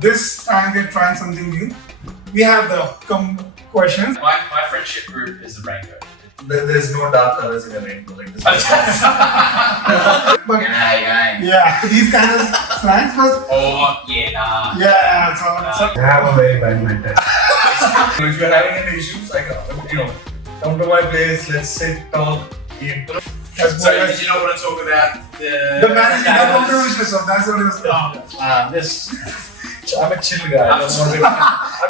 This time we're trying something new. We have the questions. My friendship group is the rainbow. There's no dark colors in a rainbow like this. But Gang. yeah, these kind of slangs was Oh, yeah, nah. yeah. So I have a very bad mental. If you're having any issues, like come to my place, let's sit, talk, eat. So, did you not want to talk about the marriage controversial stuff. That's what it was. I'm a chill guy. I don't want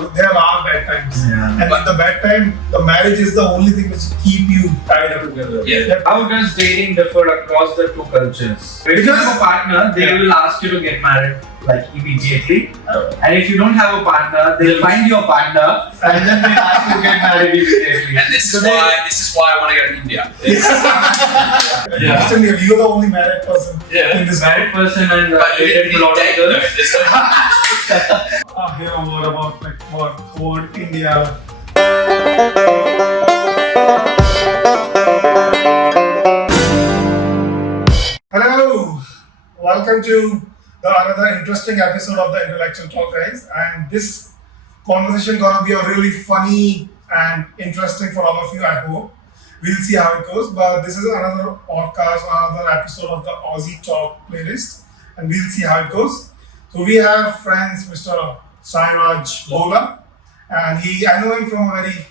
to. There are bad times. Yeah. And in the bad time, the marriage is the only thing which keep you tied up together. Yeah. How does dating differ across the two cultures? If you have a partner, they will ask you to get married like immediately. And if you don't have a partner, they'll find your partner and then they'll ask you to get married immediately. And this is why I want to go to India. Yeah. You're the only married person in this Married person and But you dated a lot of date, girls. Hear a word about like word India. Hello, welcome to another interesting episode of the Intellectual Talk, guys. And this conversation gonna be a really funny and interesting for all of you. I hope we'll see how it goes. But this is another podcast, another episode of the Aussie Talk playlist, and we'll see how it goes. So we have friends, Mr. Sairaj Bola, and I know him from a very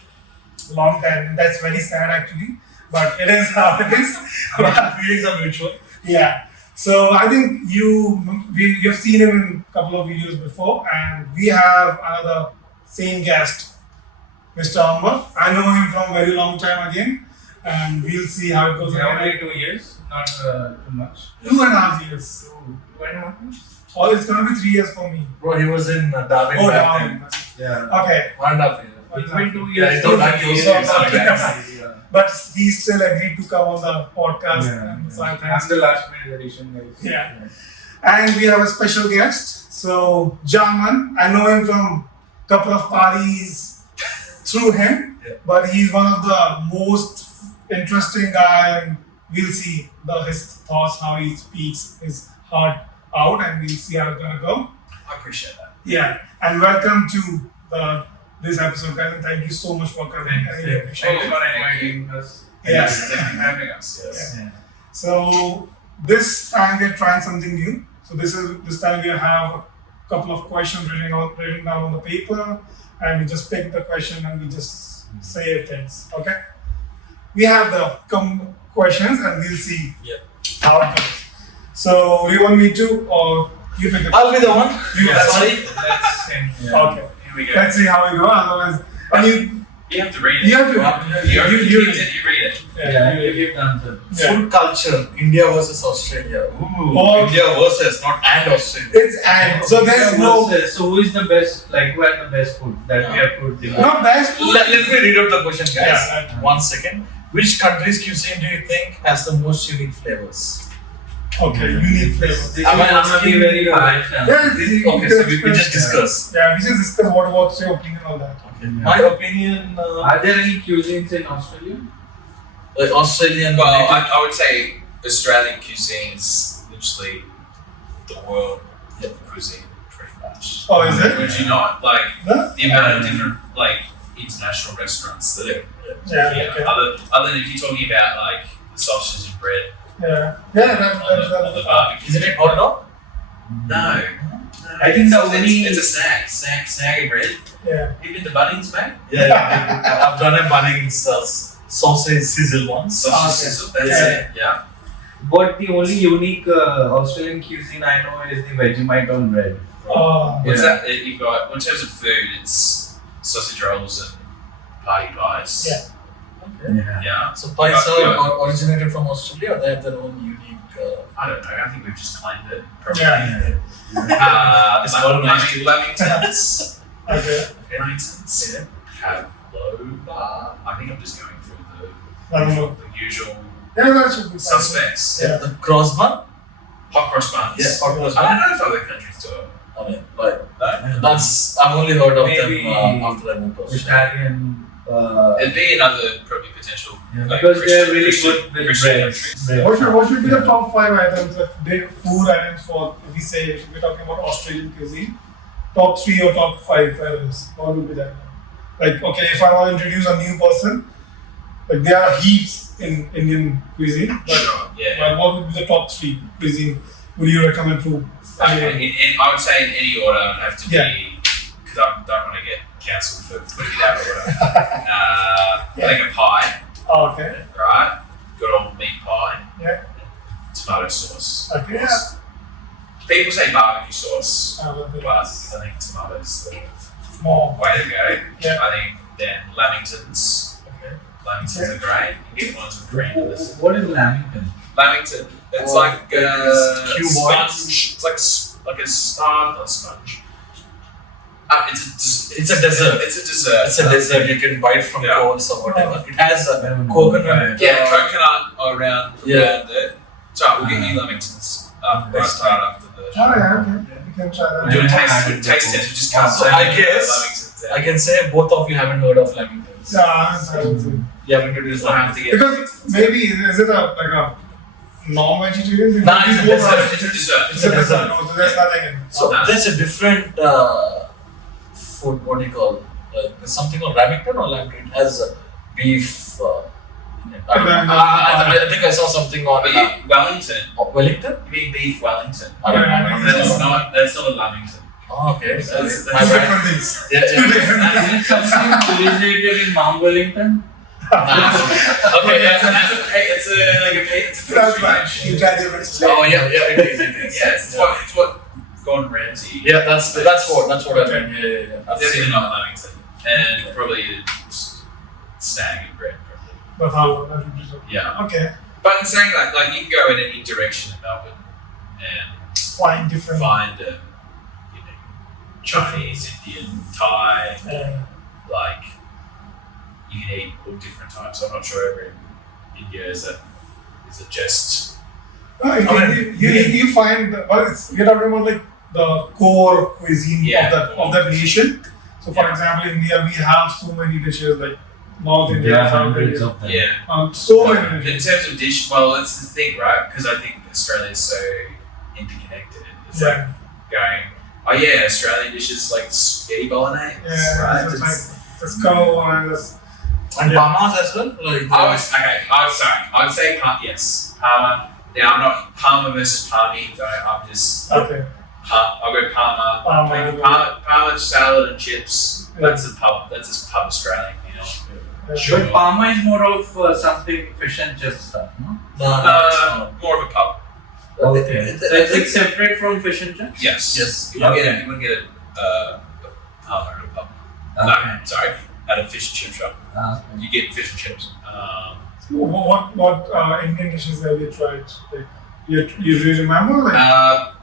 long time, and that's very sad actually, but it is how it is. Feelings are mutual. Yeah. So I think you've seen him in a couple of videos before, and we have another same guest, Mr. Amber. I know him from a very long time again, and we'll see how it goes. Only 2 years, not too much. 2.5 years. 2.5 years? Oh, it's gonna be 3 years for me. Bro, he was in Darwin Oh, back down. then. Yeah. Okay. 1.5 years. It's been 2 Yeah, years. it's not that close to But he still agreed to come on the podcast. Yeah. And so I I'm thanks. the last minute edition, guys. Yeah. And we have a special guest. So Jarman, I know him from a couple of parties through him, but he's one of the most interesting guy, and we'll see his thoughts, how he speaks his heart out, and we'll see how it's gonna go. I appreciate that. Yeah. And welcome to this episode, guys, and thank you so much for coming. I really appreciate Thanks it. for inviting us. Yes. Thank you for having us. Yes. Yeah. So this time we're trying something new. So this time we have a couple of questions written down on the paper, and we just pick the question and we just say things. Okay. We have the questions, and we'll see how it goes. So do you want me to, or you pick the? I'll be the one. Sorry. Let's send. Okay. Here we go. Let's see how we go. Otherwise, and You have to read it. you have to. You you- read it. Yeah, you give the answer. Yeah. Food culture, India versus Australia. Ooh. Oh. India versus, not and Australia. It's and so there's no So who is the best? Like who has the best food that we have put together? not best. Let me read out the question, guys. Yeah. 1 second. Which country's cuisine do you think has the most unique flavors? Okay, unique flavor. This Am I is gonna asking be very you? hard. Yeah, Okay, so we just discuss. Yeah, we just discuss what's your opinion on that. My opinion, Are there any cuisines in Australia? Australian. Well, I would say Australian cuisine is literally the world cuisine, pretty much. Oh, is it? Would you not? Like, Huh? the amount of different, like, international restaurants that are, Yeah, okay. other than if you're talking about, like, the sausages and bread Yeah, on the that's barbecue. Isn't it hot dog? No. I think the only It's a snack and bread. yeah. You've been to Bunnings, mate? Yeah. I've done a Bunnings sausage sizzle once. Sausage Okay. sizzle, that's Yeah. it, yeah. but the only unique Australian cuisine I know is the Vegemite on bread. What's Yeah. that? You've got, in terms of food, it's sausage rolls and party pies. Yeah. Yeah. Yeah. So pies Yeah. are originated from Australia, or they have their own unique. I don't know. I think we've just claimed it. Probably. Yeah. It's colonized. Lamingtons. Okay. Lamingtons have low bar. I think I'm just going through I don't know. the usual Yeah, that should be fine. suspects. Yeah. The cross bun. Hot cross buns. Yeah, hot cross I bun. don't know if other countries do it. I mean, but No. that's I've only heard of Maybe them after I moved to Australia. Italian. It'd be another probably potential. Yeah, like, because they're Christian- really Christian- good with Christian bread. countries. What should be the top 5 items, like food items for, if we say, if we're talking about Australian cuisine, top 3 or top 5 items? What would be that? Like, okay, if I want to introduce a new person, like there are heaps in Indian cuisine, but, Sure. Yeah. but what would be the top 3 cuisine would you recommend for? Okay. I would say in any order, it would have to Yeah. be, because I don't want to get cancelled for putting it out or whatever. I think a pie, Oh, okay. right? Good old meat pie. Yeah. Tomato sauce. Okay. Yeah. People say barbecue sauce, I love it. but I think tomatoes the More. way to go. Yeah. I think then Lamingtons. Okay. Lamingtons are great. You get ones with cream in this. What is Lamington? Lamington. It's Oh, like cube sponge. It's like a not a sponge. It's a dessert. It's a dessert. It's a dessert. You can buy it from Yeah. cones or whatever. It has coconut. Yeah, coconut around Yeah. it. So we'll get you Lamingtons right Next after the. Oh, yeah, okay. You can try that. Do a Yeah. taste test. We just can't So say I Lamingtons. guess Yeah. I can say both of you haven't heard of Lamingtons. Yeah, I'm sorry. You haven't introduced We'll have to Lamingtons. get. Because maybe is it a non-vegetarian? Nah, it's a dessert. It's a dessert. It's a dessert. No, so there's nothing in it. So No. there's a different food. What do you call? There's something called Remington or Lamington. It has beef. In it. I think I saw something on But you, Wellington. Wellington. You mean beef Wellington? I don't know. That's not a Lamington. Oh, okay. That's- My It's bad. different things. Yeah, Two yeah. different things. Is it something originated in Mount Wellington? Okay, it's a That's pastry fine. dish. You try the rest. Oh yeah, yeah. It is. It is. Yeah, it's what Gordon Ramsay. Yeah, that's what I mean. Yeah, yeah, yeah. I've Definitely seen not Lamington, and probably snag and bread. Probably. But how? That would be so. Yeah, Okay. but in saying that, like you can go in any direction in Melbourne and Fine, different. find Chinese, Indian, Thai, like you can eat all different types. I'm not sure over in India is it just No, you find you're talking about like the core cuisine Yeah. of that nation. So, for Yeah. example, India we have so many dishes like North India, There are South hundreds India, of them. yeah. so many In dishes. terms of dish, well, that's the thing, right? Because I think Australia is so interconnected. It's Yeah. like going, oh yeah, Australian dishes like spaghetti bolognese, Yeah, right? it's It's- like let's go and let's. And Bahamas as well. Like I would say yes. Parma. Now I'm not Parma versus Palmy. I'm just Okay. I'll go Parma. Parma. Maybe Parma salad and chips. Yeah. That's a pub Australian meal. Sure. But Parma is more of something fish and chip stuff, no? More of a pub. Okay. It's separate from fish and chips? Yes. Yes. You wouldn't get a Parma at a pub. No, sorry, at a fish and chip shop. You get fish and chips. What Indian dishes have you tried? Like, you really remember? Like,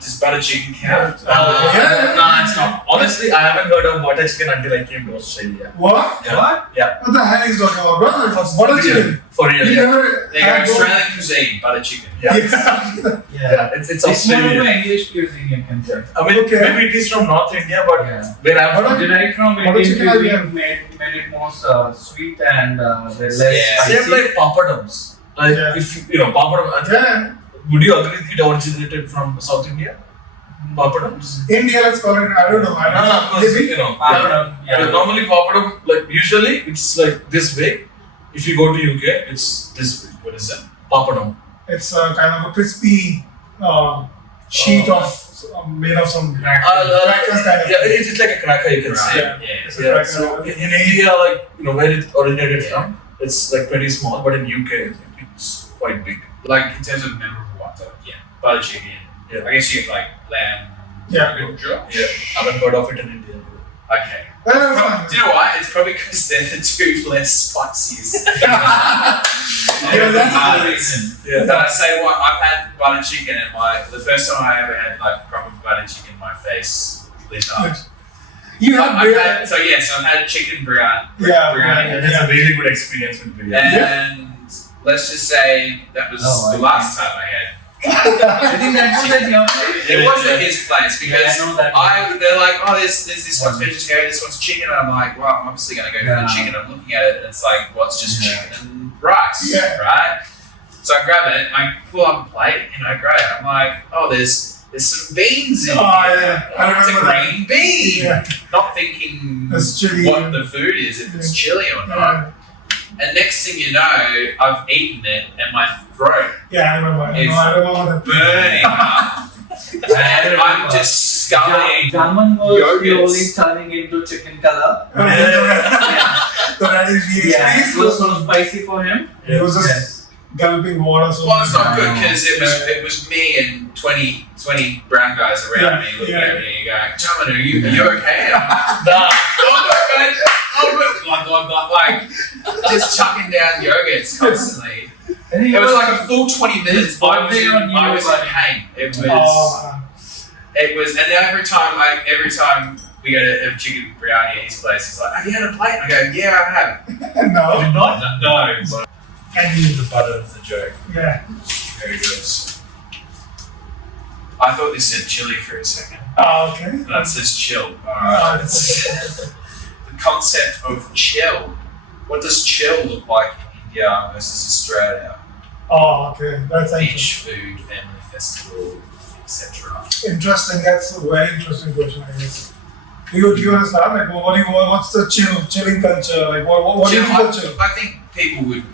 Does butter chicken count? Yeah. No, it's not. Honestly, I haven't heard of butter chicken until I came to Australia. what? Yeah. What? Yeah. What the hell is talking about, bro? Butter chicken. For real. You Yeah. never There you had go, those- Australian cuisine, butter chicken. Yeah. Yeah. Yeah. It's It's more of Australian. an English cuisine, you can say. I mean, Okay. maybe it is from North India, but Yeah. where I'm Butter- from, Derived from Butter Indian chicken cuisine idea. made it more sweet and less Yeah. spicy. same like papadums. Like Yeah. if you know papadum, Yeah. would you agree it originated from South India? Papadums? India, let's call it. I don't know. I don't know. because Maybe. you know. Papadum, Yeah. Normally papadum, like usually it's like this big. If you go to UK, it's this big. What is that? Papadum. It's kind of a crispy sheet of made of some crackers kind of. Yeah, it's like a cracker, you can Right. say. Yeah. Yeah. It's a Yeah, cracker. so in India, like where it originated from, it's like pretty small, but in UK, I think it's quite big. Like in terms of memorable ones, yeah, butter chicken. Yeah. I guess you get like lamb. Yeah. Yeah, I haven't heard of it in India. Okay. That's Well, fine. do you know why? It's probably because they're the two less spiciest. Yeah, that's But the reason. Yeah. I say what I've had butter chicken and the first time I ever had like proper butter chicken, my face lit up. You have I've real- had, so yes, I've had chicken biryani. Yeah, biryani. It's a really good experience with biryani. And let's just say that was Oh, the last time I had. I think that's at your place. It wasn't at his place because Yeah, I know that. they're like, oh, there's this one's vegetarian, this one's chicken, and I'm like, well, I'm obviously gonna go for the Yeah. chicken. I'm looking at it, and it's like, well, it's just Yeah. chicken and rice, Yeah. right? So I grab it, I pull up a plate, and I grab it. I'm like, oh, there's there's some beans in Oh, here. yeah. I It's a remember that. green bean. Yeah. Not thinking It's chili. what the food is, if it's chili or not. And next thing you know, I've eaten it and my throat Yeah, I remember. I remember that. burning up. And I'm just sculling. Jarman was Yogurts. slowly turning into chicken color. The radish Yeah, it was so spicy for him. He was just gulping water. So Well, it's not good No. because it was me and 20 brown guys around me looking at me and going, Jarman, are you okay? And I'm like, like just chucking down yogurts constantly. It was like a full 20 minutes. I was in pain. It was, and every time we go to have chicken biryani at his place, he's like, have you had a plate? And I go, yeah, I have. no. No. And The butter of the joke. yeah. Very good. I thought this said chili for a second. Oh, okay. No, it says chill. Oh, The concept of chill. What does chill look like in India versus Australia? Oh, okay. That's Beach food, family festival, etc. interesting. That's a very interesting question, I guess. Do you understand? Like, what's the chilling culture? Like, what do you mean by chill? I think people would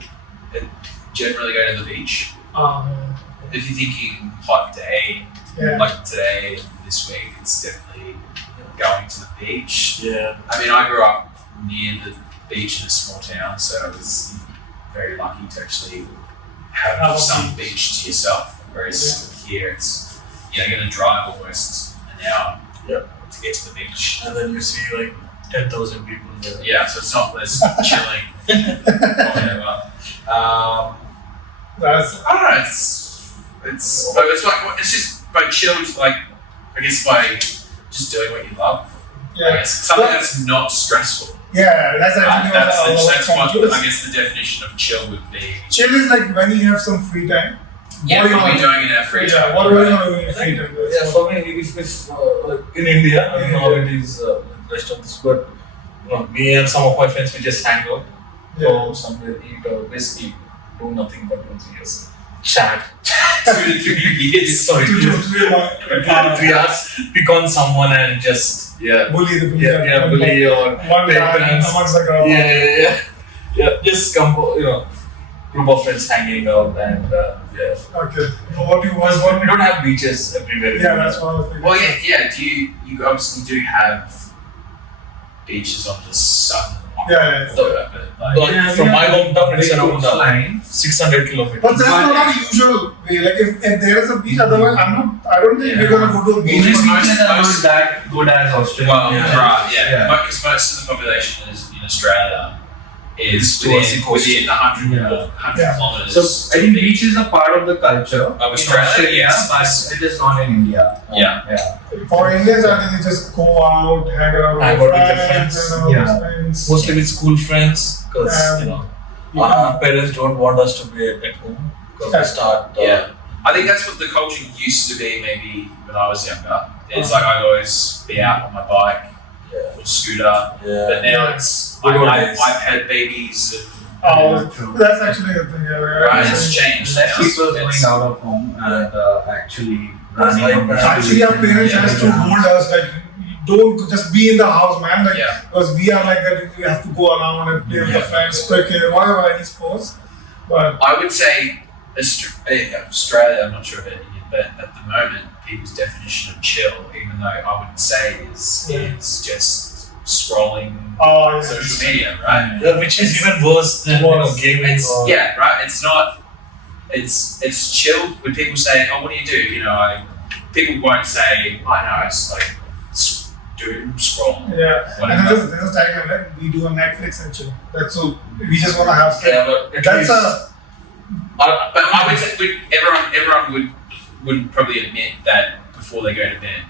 generally go to the beach. If you're thinking hot day, Yeah. like today, this week, it's definitely going to the beach. Yeah. I mean, I grew up near the beach in a small town, so I was very lucky to actually have some beach to yourself. Whereas here, it's you're going to drive almost an hour to get to the beach. And then you see like 10,000 people there. Yeah, so it's not less chilling or whatever. That's I don't know. It's just by chilled, like I guess by just doing what you love. I yeah. guess something that's not stressful. Yeah, that's actually That's what chill I guess the definition of chill would be. Chill is like when you have some free time. Yeah, What do you what are we want? doing in our free time? Yeah, what are we doing in your free time? Yeah, for me, if in India, I don't know how it is rest of this, but me and some of my friends, we just hang out, go somewhere, eat, or basically do nothing but just chat. 2 to 3 years. Sorry, 2 to 3 hours, pick on someone and just Bully the bully or one take guy turns. amongst the crowd. Yeah. Just come, group of friends hanging out and Okay. What do you want? we don't have beaches everywhere. Yeah, that's what I was thinking. Well, yeah. Do you obviously do have beaches on the southern Yeah. But from my hometown, it's around 600 kilometers. But that's not a usual way. Like if there is a beach, otherwise I don't think we're gonna go to a beach. English Most- beaches are most- not that good as Australia. Well, Yeah. right, yeah. Yeah. Because most of the population is in Australia is Towards the coast. within 100 Yeah. kilometers. So I think beach is a part of the culture Of in Australia, Australia, yes. but it is not in India. Yeah. For Indians, I think they just go out, hang around Hang with out with their friends, friends. and all Yeah. those things. Mostly with school friends, because our parents don't want us to be at home because we start. Yeah. I think that's what the culture used to be maybe when I was younger. It's like I'd always be out on my bike or scooter. But now it's Good old I days. iPad babies and Oh, True. that's actually a thing. right, it's changed. Less now. people going It's- out of home and actually That's running like- on the Actually, our parents Yeah. has to hold us like, don't just be in the house, man. Like, Yeah. because we are like that, we have to go around and play with the friends, cricket, whatever, any sports. But I would say Australia, I'm not sure about India, but at the moment, people's definition of chill, even though I wouldn't say is just scrolling yeah. social media, right? Yeah, which is even worse than gaming. It's, or, yeah, right. It's not. It's chill. When people say, "Oh, what do you do?" People won't say, "I know." It's like doing scrolling. Yeah, and Whatever. there's a time like we do a Netflix and chill. That's so we just want to have. but at That's least, a But I would say everyone would probably admit that before they go to bed.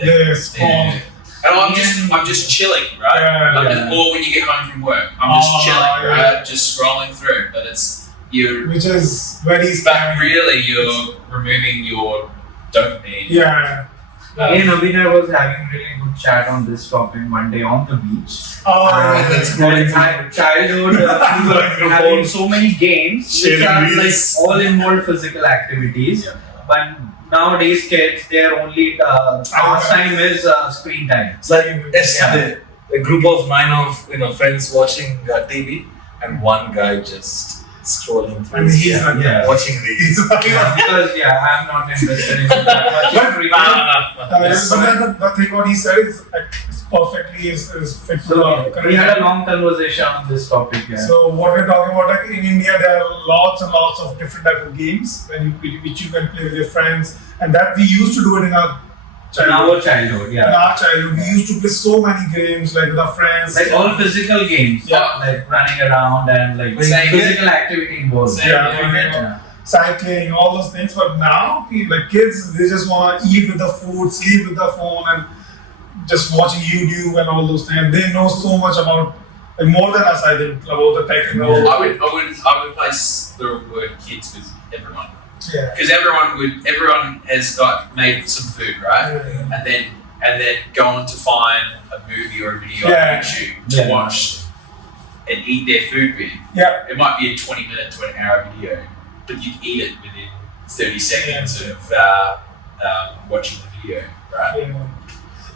yes, And I'm just chilling, right? Yeah. Or when you get home from work, I'm just chilling, yeah. right? Just scrolling through. But you're which is very but scary. really you're removing your dopamine. Yeah. Me and Abhinay was having really good chat on this topic one day on the beach. Oh, that's Childhood, we were having so many games which Sharing are like reels. all involved physical activities. Yeah. but nowadays kids, their only pastime is screen time. It's like yesterday, a group of 9 of friends watching TV, and one guy just scrolling through. And he's not watching reels. Because I'm not interested in that much. But the thing what he said is perfectly is fit to So we had a long conversation on this topic. So what we're talking about, like in India, there are lots and lots of different type of games which you can play with your friends, and that we used to do it in our childhood. In our childhood, we used to play so many games like with our friends. Like all physical games, like running around and like physical activity involved. Cycling, all those things. But now, like kids, they just want to eat with the food, sleep with the phone, and just watching YouTube and all those things. They know so much about, like more than us, I think, about the tech and all. I would place the word kids with everyone. Yeah. Because everyone has made some food, right? Yeah. And then go on to find a movie or a video on YouTube to watch and eat their food with. Yeah. It might be a 20-minute to an hour video, but you eat it within 30 seconds of watching the video, right? Yeah.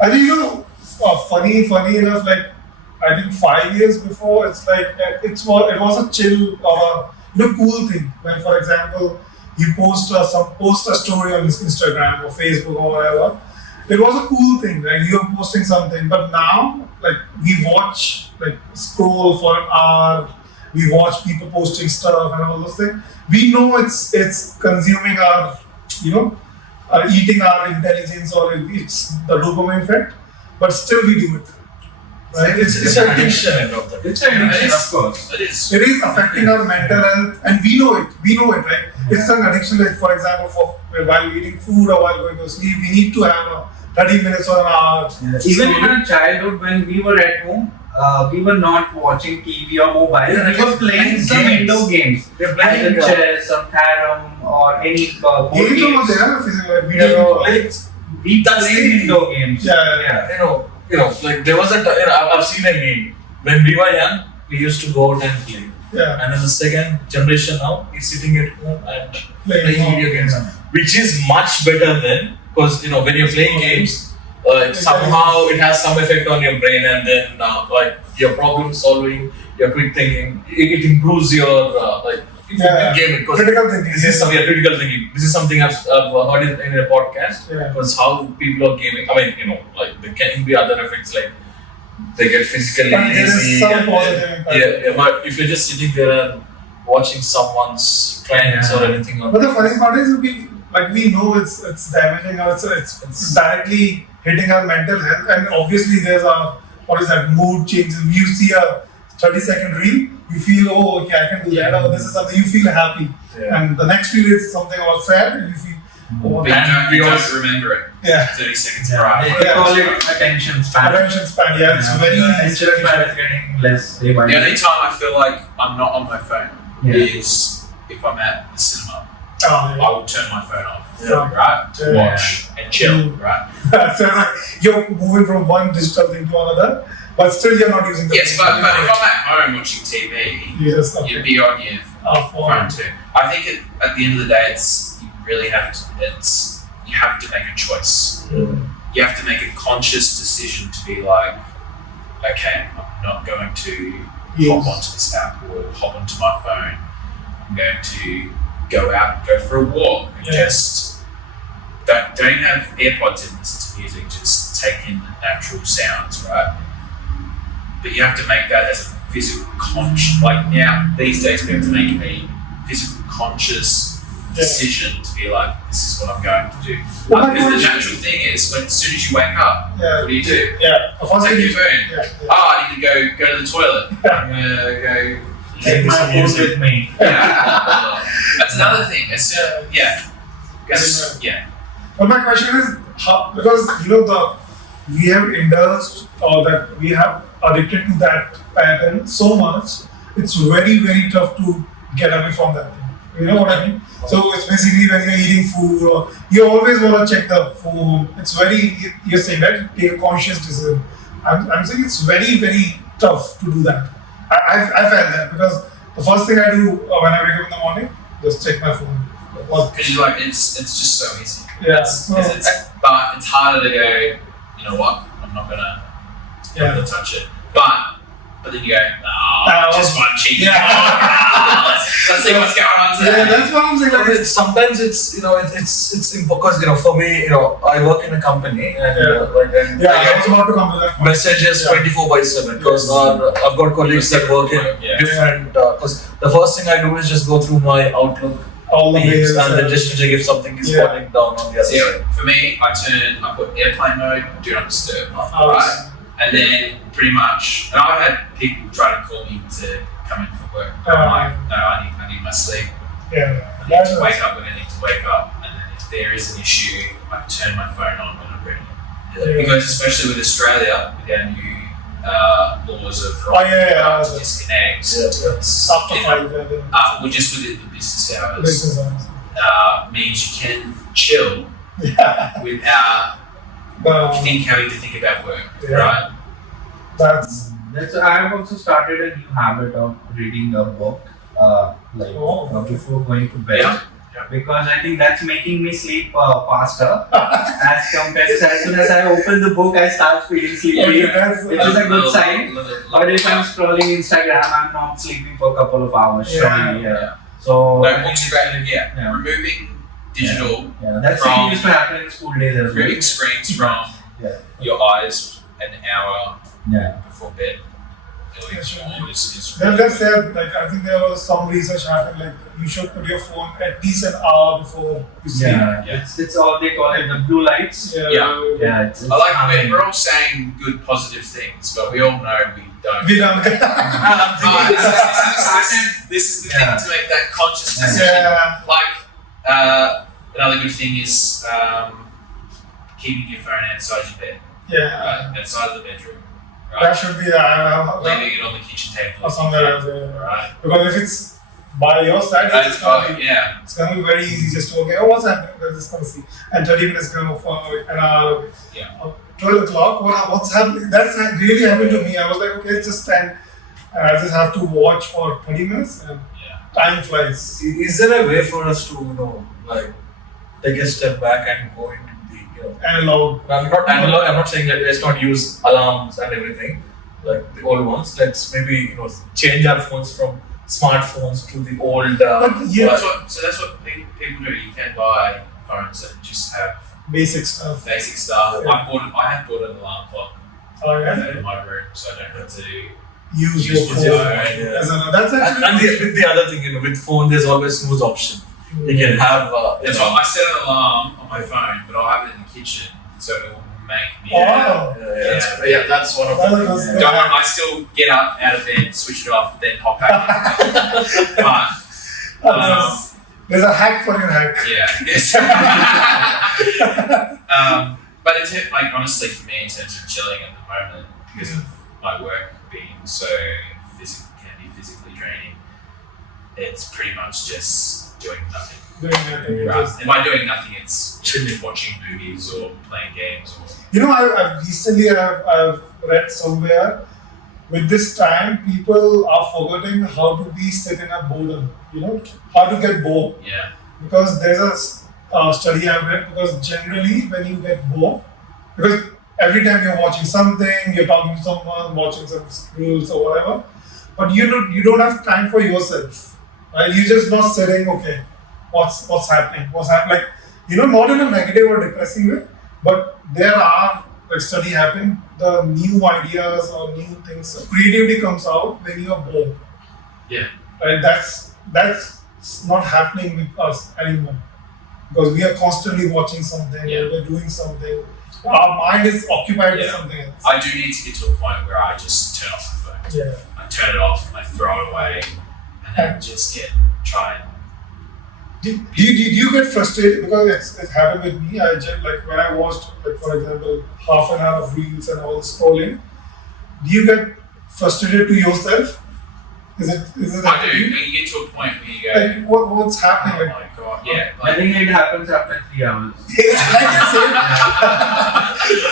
I think funny enough, like I think 5 years before, it's like it was a chill or cool thing. When, for example, you post a story on Instagram or Facebook or whatever, it was a cool thing. Like you're posting something, but now like we watch, like scroll for an hour, we watch people posting stuff and all those things. We know it's consuming our, eating our intelligence, or it's the dopamine effect, but still we do it. Right? It's an addiction. It's an addiction, of course. It is. It is affecting our mental health, and we know it, right? It's an addiction. Like for example, while eating food or while going to sleep, we need to have 30 minutes or an hour. Even in our childhood, when we were at home, we were not watching TV or mobile. We were playing some indoor games. We were playing chess, some carom, or any board games. We played indoor games. Yeah. Like there was I've seen a meme. When we were young, we used to go out and play. Yeah. And then the second generation now is sitting at home and playing video games, which is much better than, because when you're playing games, somehow it has some effect on your brain, and then like your problem solving, your quick thinking, it improves your gaming. Critical thinking. This is critical thinking. This is something I've heard in a podcast. Because how people are gaming. I mean, like there can be other effects like they get physically lazy. But if you're just sitting there and watching someone's trends or anything. But the funny part is we know it's damaging or it's directly hitting our mental health, and obviously there's mood changes. You see a 30-second reel, you feel, oh, okay, I can do that. Oh, this is something, you feel happy. And the next reel is something about sad, and you feel, but you don't remember it. 30 seconds prior. They call it attention span. Attention span, it's very attention span is getting less day by day. The only time I feel like I'm not on my phone is if I'm at the cinema. I will turn my phone off, right? Watch and chill, right? So you're moving from one digital thing to another, but still you're not using the Yes, but if I'm at home watching TV, you'd be on your phone too. I think at the end of the day, you really have to make a choice. You have to make a conscious decision to be like, okay, I'm not going to hop onto this app or hop onto my phone. I'm going to go out and go for a walk and just don't have AirPods in, listen to music, just take in the natural sounds, right? But you have to make that as a physical conscious, like now, these days we have to make a physical conscious decision to be like, this is what I'm going to do. Because the natural thing is, as soon as you wake up, what do you do? Take your phone. I need to go to the toilet. I'm going to go take my phone with me. That's another thing. But my question is, how, because we have indulged or that we have addicted to that pattern so much, it's very, very tough to get away from that thing. You know what I mean? So it's basically when you're eating food, or you always want to check the phone. It's you're saying that, take a conscious decision. I'm saying it's very, very tough to do that. I felt that because the first thing I do when I wake up in the morning, just check my phone. Because you're like, it's just so easy. Yeah. But it's harder to go, you know what, I'm not gonna touch it. But then you go, just one cheek. Yeah. Let's see what's going on today. Yeah, that's what I'm saying. Like, Sometimes it's because for me, I work in a company and I was about to come to that. messages 24/7 because I've got colleagues that work in different. Because the first thing I do is just go through my Outlook All the mails mails and then just to check if something is falling down on the other side. For me, I put airplane mode, do not disturb. Oh, Right? And then pretty much, and I've had people try to call me to come in for work. I'm like, no, I need my sleep. Yeah. I need to wake up when I need to wake up. And then if there is an issue, I can turn my phone on when I'm ready. Yeah. Because especially with Australia, with our new laws of to disconnect. After 5, Well, just with the business hours, business hours. means you can chill Yeah. without having to think about work, Yeah. right? That's I've also started a new habit of reading a book, before going to bed. Yeah. Because I think that's making me sleep faster as compared to as soon as I open the book, I start feeling sleepy, which is a good sign. But if I'm scrolling Instagram, I'm not sleeping for a couple of hours. So Books are great idea. Removing digital, that's something used to happen in school days as well. removing screens from your eyes an hour before bed. Then let's say, like, I think there was some research happened, like, you should put your phone at least an hour before you sleep. It's all they call it, the blue lights. It's I like we're all saying good, positive things, but we all know we don't. We don't. This is the thing to make that conscious decision. Like, another good thing is keeping your phone outside your bed. Outside of the bedroom. Right? That should be leaving it on the kitchen table or somewhere else. Right? Because if it's by your side, it's gonna be very easy just to what's happening? We're just gonna see. And 30 minutes go for an hour. 12 o'clock. What's happening? That's really happened to me. I was like, okay, it's just 10. And I just have to watch for 30 minutes and time flies. Is there a way for us to take a step back and go into analog? I'm not saying that let's not use alarms and everything like the old ones. Let's maybe change our phones from smartphones to the old. That's what people do. You can buy phones that just have basic stuff. I have bought an alarm clock. In my room, so I don't have to use your phone. That's actually. And the other thing, with phone, there's always snooze option. You can have. That's why I set an alarm on my phone, but I'll have it in the kitchen, so it will make me. That's one of the. I still get up out of bed, switch it off, then hop back in. But there's a hack for your hack. But honestly, for me, in terms of chilling at the moment, because of my work being so can be physically draining, it's pretty much just doing nothing. And by doing nothing, it's chilling, watching movies or playing games. I've recently I've read somewhere with this time people are forgetting how to be sit in a boredom. How to get bored. Because there's a study I've read. Because generally, when you get bored, because every time you're watching something, you're talking to someone, watching some reels or whatever, but you don't have time for yourself. Right? You're just not sitting, okay, what's happening? Like, not in a negative or depressing way, but there are, study happen, the new ideas or new things, creativity comes out when you are bored. Right? That's not happening with us anymore. Because we are constantly watching something, we're doing something. Our mind is occupied with something else. I do need to get to a point where I just turn off my phone. I turn it off, I throw it away, and just try and. Do you get frustrated? Because it happened with me. When I watched, for example, half an hour of reels and all scrolling, do you get frustrated to yourself? Is it I do. You get to a point where you go, what's happening? Oh my God, yeah. I think it happens after 3 hours. It's like the same.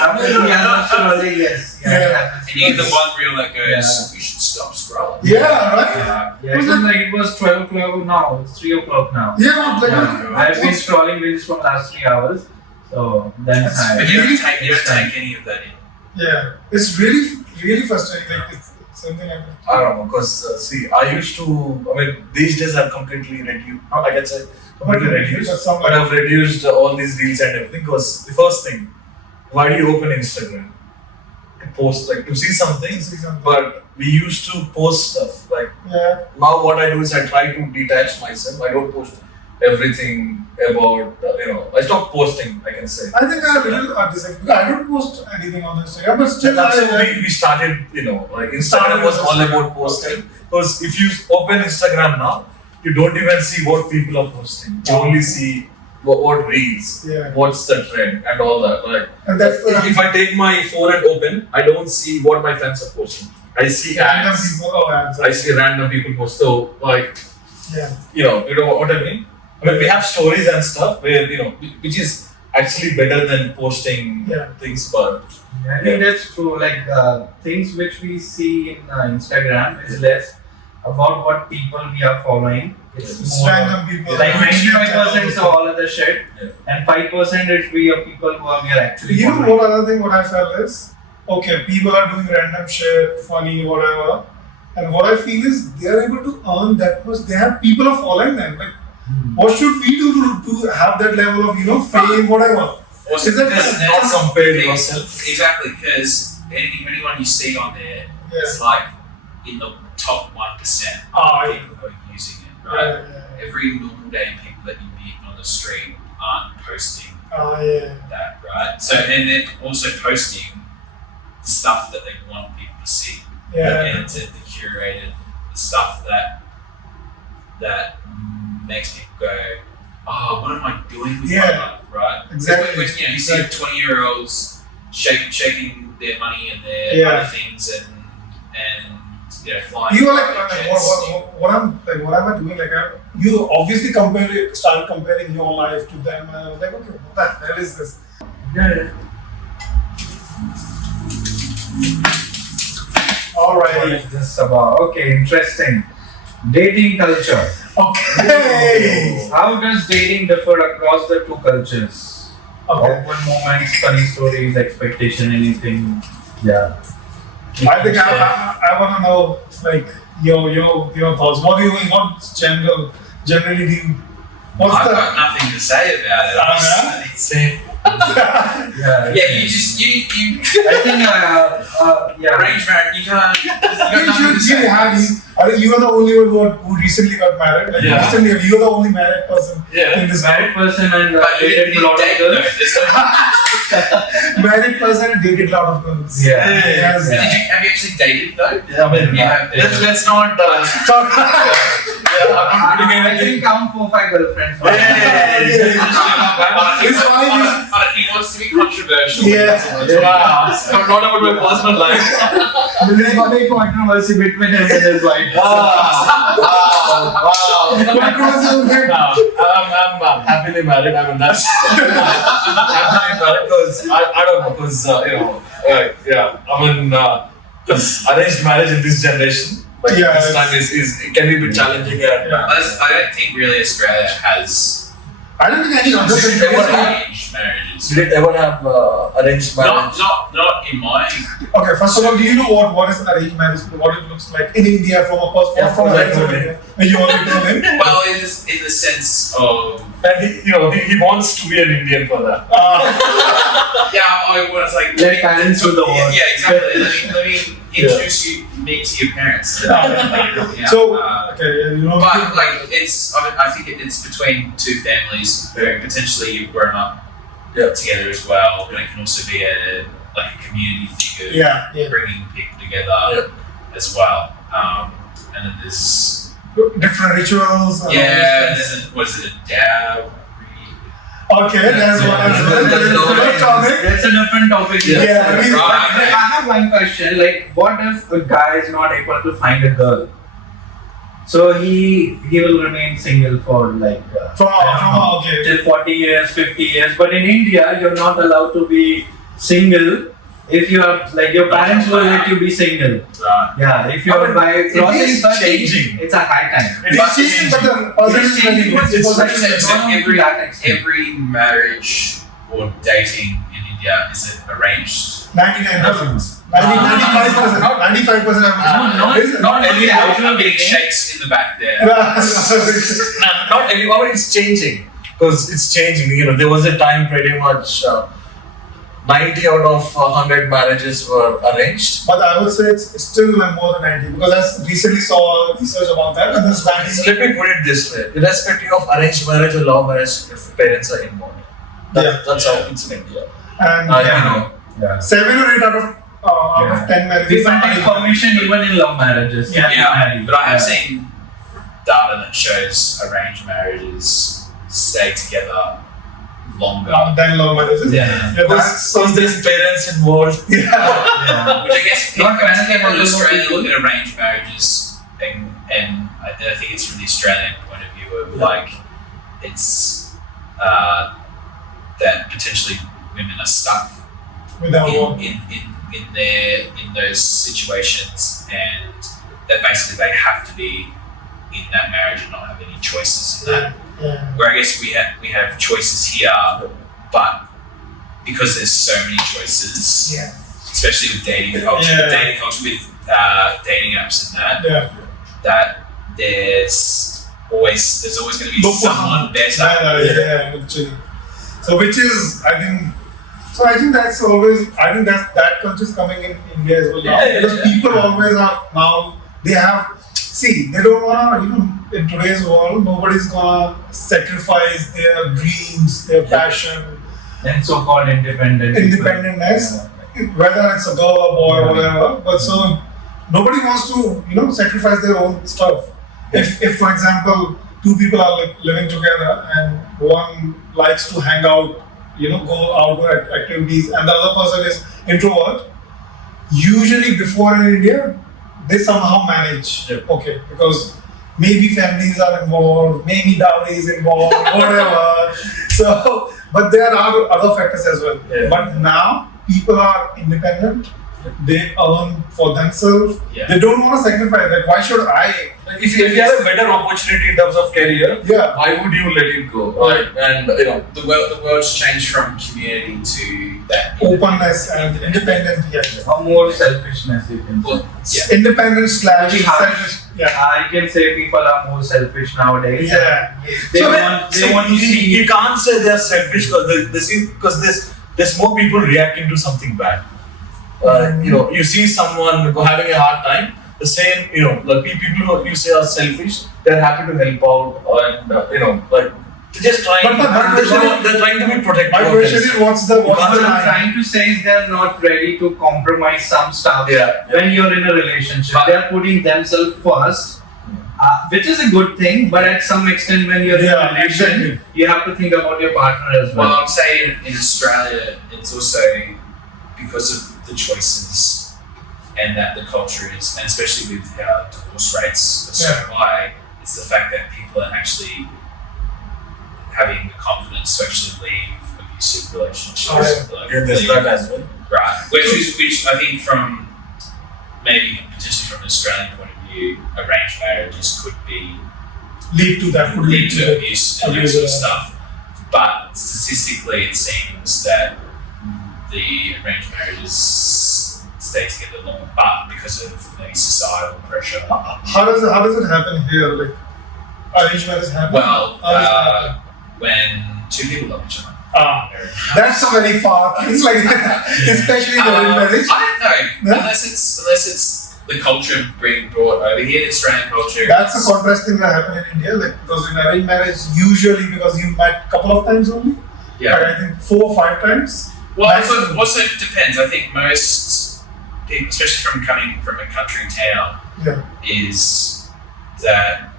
After 3 hours scrolling, yes. Yeah, it happens. And you get the one reel that goes, you should stop scrolling. Yeah, right? Yeah, it was like it was 12 o'clock now, it's 3 o'clock now. Yeah, like I've been scrolling reels for the last 3 hours, so then But you don't take any of that in. yeah, it's really frustrating. Like it's something like that. I don't know, because see, I used to. I mean, these days I've completely reduced. Not I can say completely reduced, but I've reduced all these reels and everything. Because the first thing, why do you open Instagram? To post, like to see something. But we used to post stuff. Like Yeah. now, what I do is I try to detach myself. I don't post everything about. I stopped posting. I can say. I think I'm a little disagree. I don't post anything on Instagram, but still, That's why we started, like Instagram was all about posting. Because if you open Instagram now, you don't even see what people are posting. You only see what reels, Yeah. what's the trend, and all that. Like, And that's if I take my phone and open, I don't see what my friends are posting. I see random ads. people. Oh, ads. I see random people post. So, like, Yeah. you know what I mean? I mean, we have stories and stuff where, which is actually better than posting Yeah. things, but. I think that's true. Like things which we see in Instagram is less about what people we are following. It's It's more random people. like 95% is all other shit, Yeah. and 5% is we are people who are we are actually. You know following. what other thing what I felt is, okay, people are doing random shit, funny, whatever. And what I feel is they are able to earn that much. They have people are following them. Like, what should we do to have that level of fame, whatever? Also, Is that because Not compare yourself. Exactly, because anyone you see on there, Yeah. it's like in the top 1% Ah, of yeah. people who are using it, Yeah, right? yeah. Every normal day people that you meet on the street aren't posting Ah, yeah. that, right? So, and then also posting stuff that they want people to see. Yeah. And it's the curated stuff that makes people go, oh, what am I doing with my life, right? Exactly. When, you see 20-year-olds shaking their money and their Yeah. other things and flying. You are like, private jets. what am I doing? Like, you obviously start comparing your life to them. And I was like, okay, what the hell is this? Yeah. What Alright. is this about? Okay, interesting. Dating culture. Okay. How does dating differ across the two cultures? Okay. Awkward moments, funny stories, expectation, anything. Yeah. I think I want to know, like, your thoughts. What generally do you? What's I've the? got nothing to say about it. Yeah? Same. Yeah. Yeah, you I think, yeah. arranged marriage, you got nothing to say. You are the only one who recently got married. Like, Yeah. recently, you are the only married person Yeah. in this Married person and But you dated a didn't lot of date though. girls. married person and dated a lot of girls. Yeah. Yes. Yeah. Have you actually dated though? Yeah, I mean, Yeah. let's not. I'm not putting I anything. can count 4-5 girlfriends. It's fine. He wants to be controversial. Yeah. Wow. I'm not about my personal life. There is one controversy between him and his wife. Wow. Controversial thing. I'm happily married. I mean, that's happily married because I don't know because yeah. I mean, because arranged marriage in this generation, like Yeah, this time it can be a bit challenging. And, Yeah. I don't think really Australia has I don't think any other country What has that. arranged marriages. Did it ever have arranged marriage? Not in my. Okay, first of all, do you know what is an arranged marriage? What it looks like in India from a Yeah, from a I told India? You already told him. Well, in the sense of And he wants to be an Indian for that. I was like Let parents do the work. Yeah, exactly. Let me introduce me to your parents. Yeah. So, uh, okay, But like I think it's between two families who potentially you've grown up together as well. And it can also be a community thing of yeah. bringing people together as well. And then there's Different rituals. what is it, a dowry? Okay, that's what I'm saying. That's a different topic. Yeah, I mean, I have one question. Like, what if a guy is not able to find a girl? So he will remain single for like okay. till 40 years, 50 years. But in India, you're not allowed to be single if you are like your parents will let you be single. Yeah, if you are by crossing 30, it's a high time. It is changing, but the percentage Every marriage or dating in India is it arranged? 99%. 95%. Not every I'm getting shakes in the back there. not everyone is changing because it's changing. You know, there was a time pretty much 90 out of 100 marriages were arranged. But I would say it's still more than 90 because I recently saw research about that and So let me put it this way: irrespective of arranged marriage or love marriage, if parents are involved, that's how it's in India. And You know, 7 or 8 out of 10 marriages. People take permission even in love marriages. But I have seen data that shows arranged marriages stay together longer. Than love marriages. because there's parents involved. Which I guess Not people parents, in Australia look at arranged marriages and I think it's from the Australian point of view of like it's that potentially women are stuck Without one. in those situations and that basically they have to be in that marriage and not have any choices in that. Where I guess we have choices here, but because there's so many choices, especially with dating culture, with dating apps and that there's always going to be someone better. So which is I think that's always that culture is coming in India as well now because people always are now they don't wanna in today's world nobody's gonna sacrifice their dreams, their passion and so-called independence, whether it's a girl or boy or whatever. But so nobody wants to sacrifice their own stuff. If for example 2 people are living together and one likes to hang out, go outdoor activities, and the other person is introvert, usually before in India, they somehow manage. Okay, because maybe families are involved, maybe dowry is involved, whatever. So, but there are other factors as well. But now people are independent. They earn for themselves. They don't want to sacrifice that. Why should I? If you have a better opportunity in terms of career, why would you let it go? Right. And the world's changed from community to that openness and independent. Or more selfishness, you can say. Independent / selfish. I can say people are more selfish nowadays. They want to see. You can't say they're selfish because there's more people reacting to something bad. You see someone having a hard time. The same, the people who you say are selfish, they're happy to help out, and they're just trying. They're trying to be protective. My question is, what's the what I'm trying to say is they're not ready to compromise some stuff. When you're in a relationship, they're putting themselves first, which is a good thing. But at some extent, when you're in a relationship, you have to think about your partner as well. Well, I'm saying in Australia, it's also because of the choices. And that the culture is, and especially with how divorce rates are so high, it's the fact that people are actually having the confidence to actually leave abusive relationships. There's that as well. Right. Which I think from maybe potentially from an Australian point of view, arranged marriages could lead to abuse and that sort of stuff. But statistically, it seems that the arranged marriages stay together long, but because of maybe societal pressure. How does it happen here? Like arranged marriage happen? Well, when 2 people love each other. That's a very far. It's like especially in arranged marriage. I don't know. Unless it's the culture being brought over here, the Australian culture. That's a contrast thing that happen in India. Like because in arranged marriage, usually because you met a couple of times only. Like, I think 4 or 5 times. Well, also it depends. I think most. Especially from coming from a country town, is that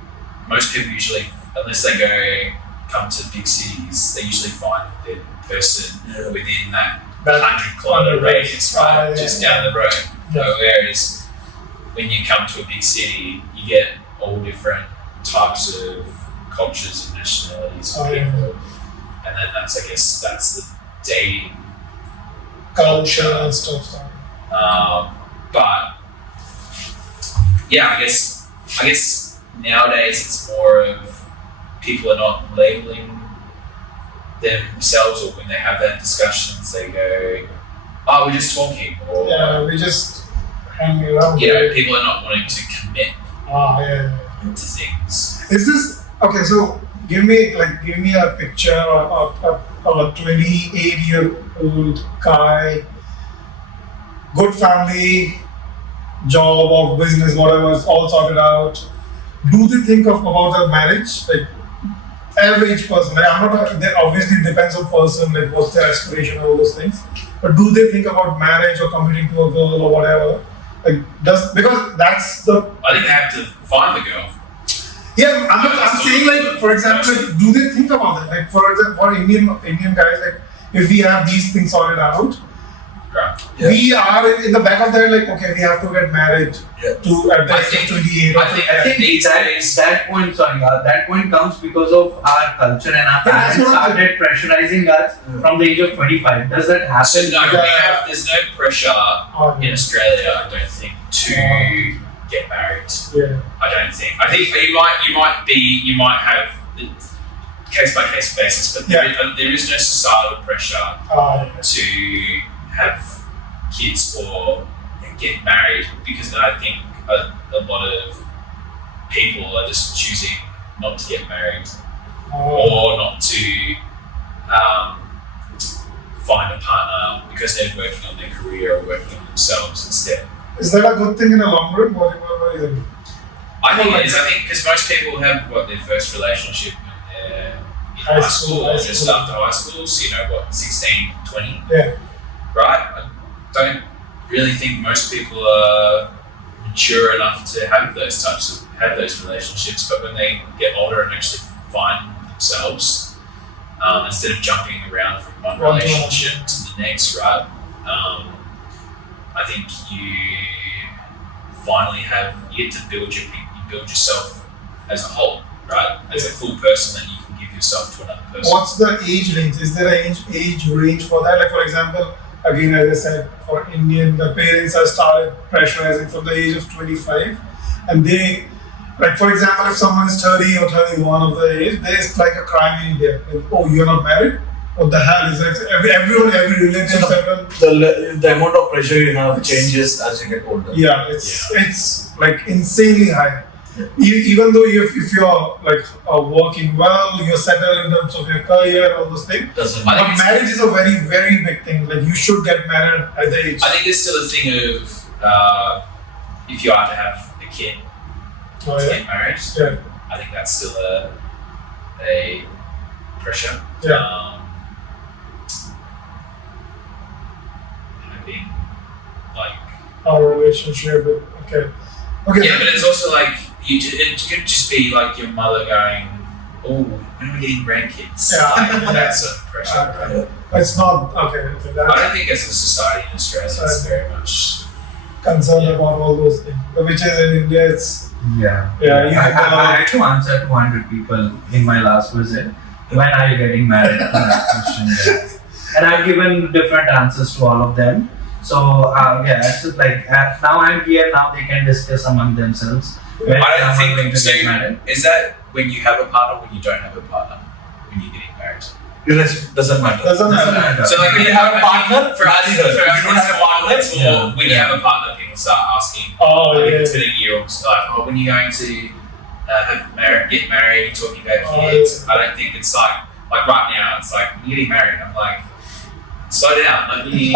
most people usually, unless they come to big cities, they usually find their person within that 100-kilometre radius, right? Just down the road. Whereas when you come to a big city, you get all different types of cultures and nationalities of Oh, yeah. people, and then I guess that's the dating Culture and stuff. but yeah, I guess nowadays it's more of people are not labeling themselves, or when they have that discussions, they go, "Oh, we're just talking," or Yeah, we just hang around. people are not wanting to commit Yeah. to things. Is this okay? So give me a picture of a 28-year-old guy, good family, job or business, whatever, is all sorted out. Do they think about a marriage? Like average person. Like, I'm not. Obviously, it depends on person. Like what's their aspiration, all those things. But do they think about marriage or committing to a girl or whatever? Because that's the. I think they have to find the girl. Yeah, I'm saying, like, for example, like, do they think about that? Like, for example, for Indian guys, like, if we have these things sorted out, Right. we are in the back of their, like, okay, we have to get married to at the I age think- of 28. I think these days. that point comes because of our culture, and our Yeah, parents that's what I'm- started pressurizing us from the age of 25. Does that So happen? no, there's no pressure Oh, in Australia, I don't think, to get married. yeah. I don't think. I think you might have case by case basis, but there is no societal pressure to have kids or get married, because I think a lot of people are just choosing not to get married or not to find a partner because they're working on their career or working on themselves instead. Is that a good thing in the long run? What do you think? I think it is. I think because most people have their first relationship when they're in high school, or just after high school, so 16, 20. Yeah. Right? I don't really think most people are mature enough to have those relationships, but when they get older and actually find themselves, instead of jumping around from one relationship to the next, right? I think you finally you get to build yourself as a whole, right? As a full person that you can give yourself to another person. What's the age range? Is there an age range for that? Like, for example, again, as I said, for Indian, the parents have started pressurizing from the age of 25, and they, like, for example, if someone is 30 or 31 of the age, there's like a crime in India. Like, oh, you're not married? What the hell is that? Every relative, The amount of pressure you have changes as you get older. yeah, it's like insanely high. Even though if you're like working well, you're settled in terms of your career, all those things. Doesn't But marriage is a very, very big thing. Like, you should get married at the age. I think there's still a thing of if you are to have a kid Oh, to yeah. get married, Yeah. I think that's still a pressure. Yeah. Having like Our relationship. Okay. yeah, but it's also like it could just be like your mother going, "Oh, when are we getting grandkids?" Yeah. Like, that sort of pressure. Okay. It's not okay. I That's don't think as a society in Australia it's very much. concerned about all those things. Which is in India, it's Yeah. yeah. You I have had to answer 200 people in my last visit. When are you getting married? That question. And I've given different answers to all of them. So it's just like now I'm here. Now they can discuss among themselves. When I don't someone going think to so. get married. Is that when you have a partner, when you don't have a partner, when you're getting married? It doesn't matter. doesn't Doesn't matter. matter. So like When you have a partner, for us, either. for If us, you don't have a partner, it's more yeah. when you have a partner, people start asking. Oh I think yeah. it's been a year or so, like, oh, when are you going to get married, talking about Oh, kids. I don't think it's like right now, it's like, when you're getting married, I'm like, slow down, let me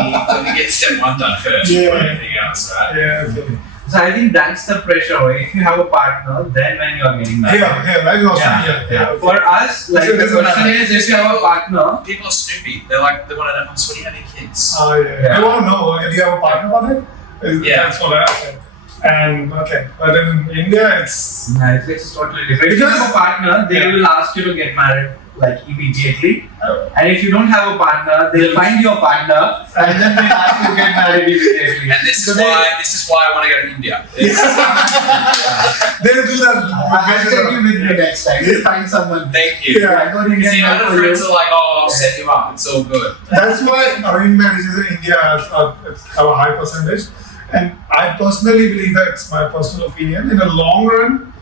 get step one done first Yeah. before anything else, right? Yeah. Okay. So I think that's the pressure. If you have a partner, then when you are getting married. Yeah. I know. Yeah. For us, like So the it doesn't question matter. is, if you have a partner, People are snoopy. They want to know, so when are you having kids? Oh yeah. Yeah. I want to know. Do you have a partner on it? Yeah. That's what I asked. And okay, but in India, it's it's totally different. If you Because- have a partner, they Yeah. will ask you to get married like immediately. And if you don't have a partner, they'll find your partner and then they'll ask you to get married immediately. And this is why I want to go to India. They'll do that. I'll take you with me next time. You'll find someone. Thank you. Yeah. I go to India See, for other you. friends are like, oh, I'll set you up. It's all good. That's why arranged marriages in India have a high percentage. And I personally believe that's my personal opinion. In the long run,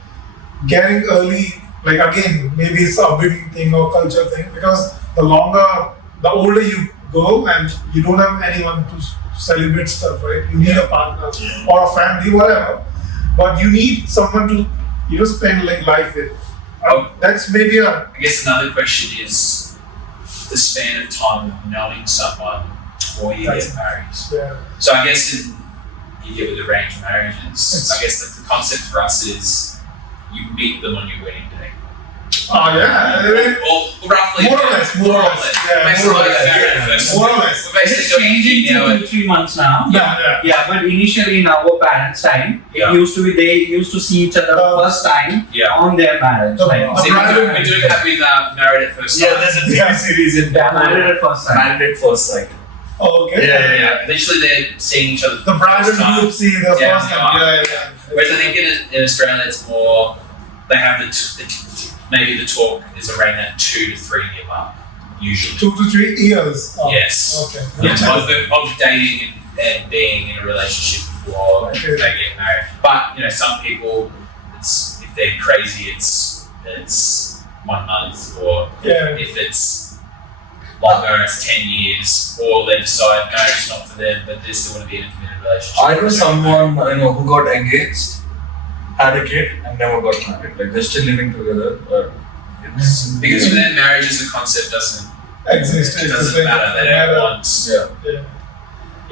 getting early, like again, maybe it's a upbringing thing or culture thing, because the older you go and you don't have anyone to celebrate stuff, right? You need a partner or a family, whatever. But you need someone to, spend like life with. That's maybe I guess another question is the span of time of knowing someone before you get married. Yeah. So I guess you get with arranged marriages. I guess the concept for us is you meet them on your wedding day. Oh yeah. Or roughly. More or less. Yeah, Basically, more or less. More or less. We're It's basically changing doing to 2-3 months now. Yeah. But initially in our parents' time, Yeah. it used to be they used to see each other first time on their marriage. The- Like, See, we do have with Married at First Sight. Yeah, there's a TV series in married at first time. Married at First Sight. Okay. Yeah. Literally, they're seeing each other for The bride and first time. groom see the Yeah, first time. Yeah. Whereas I think in Australia, it's more, they have maybe the talk is around that 2 to 3 year mark, usually. 2 to 3 years. Oh, Yes. Okay. Yeah, of dating and being in a relationship before Okay. they get married. But some people, if they're crazy, it's 1 month, or Yeah. if it's longer, it's 10 years, or they decide no, it's not for them, but they still want to be in a committed relationship. I know someone who got engaged, had a kid, and never got married. Like they're still living together, but it's Because for them, marriage as a concept doesn't Exist. It doesn't matter. They don't want.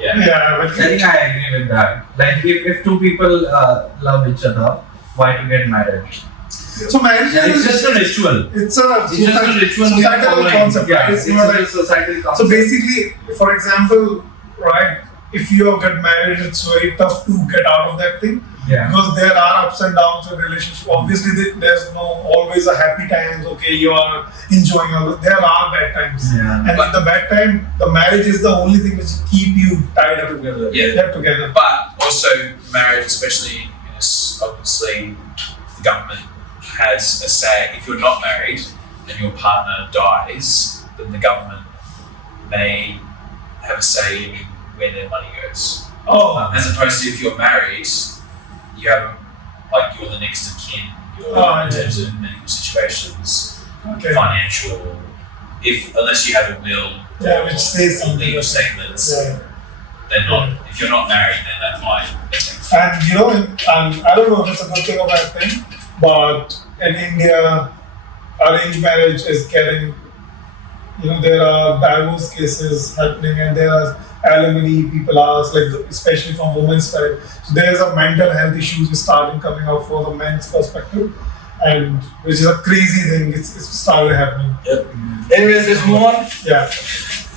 yeah. Yeah. I think I agree with that. Like if two people love each other, why to get married? So marriage It's is just a ritual. it's a It's just a ritual we are societal following. concept, Yeah, right? it's It's not a like, societal concept. so basically, for example, right, if you get married, it's very tough to get out of that thing. Yeah. Because there are ups and downs in relationship. Obviously, there's no always a happy times. Okay, you are enjoying all. There are bad times, Yeah. and in the bad time, the marriage is the only thing which keep you tied up Together. Yeah. They're together. But also marriage, especially obviously, the government has a say. If you're not married and your partner dies, then the government may have a say in where their money goes. Oh, As opposed to if you're married, you have you're the next of kin. You're in terms of medical situations, okay. financial. Unless you have a will, Yeah, which says or something. legal statements, Yeah. they're not. If you're not married, then that might. And I don't know if it's a good thing or bad thing, but in India, arranged marriage is getting, there are divorce cases happening, and there are alimony people ask, especially from women's side. So there's a mental health issues starting coming out for the men's perspective, and which is a crazy thing. It's started happening. Yep. Anyways, let's move on. Yeah.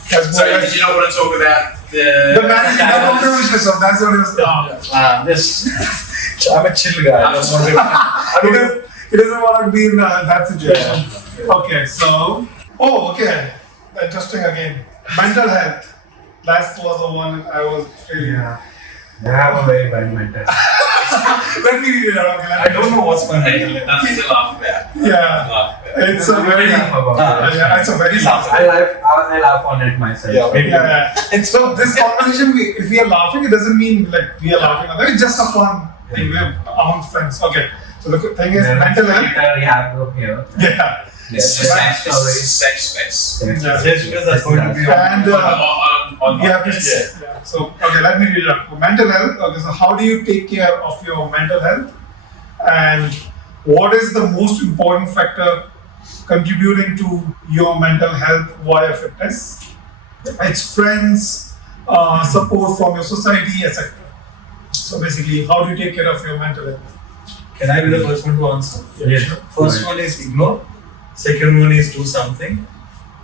That's So, more did you not want to talk about the marriage, the controversial stuff. That's what it was. I'm a chill guy. I don't want to. He doesn't want to be in that situation. Okay, so okay, interesting again. Mental health. That was the one I was really. Yeah. They have a very bad mental. Let me read it out. Okay, I don't know what's my mental health. Nothing to laugh about. Yeah, it's a very. It's a very. I laugh on it myself. Yeah, maybe. Yeah. And so this conversation, if we are laughing, it doesn't mean like we are laughing. It's just a fun thing amongst friends. Okay. So the thing is, mental health. We have group here. Yeah. It's just safe space. Just because that's going to be And On we have to. Yeah. So let me read it out. Mental health. Okay. So how do you take care of your mental health? And what is the most important factor contributing to your mental health via fitness? It's friends, support from your society, etc. So basically, how do you take care of your mental health? Can I be the first one to answer? Yeah. First one is ignore. Second one is do something.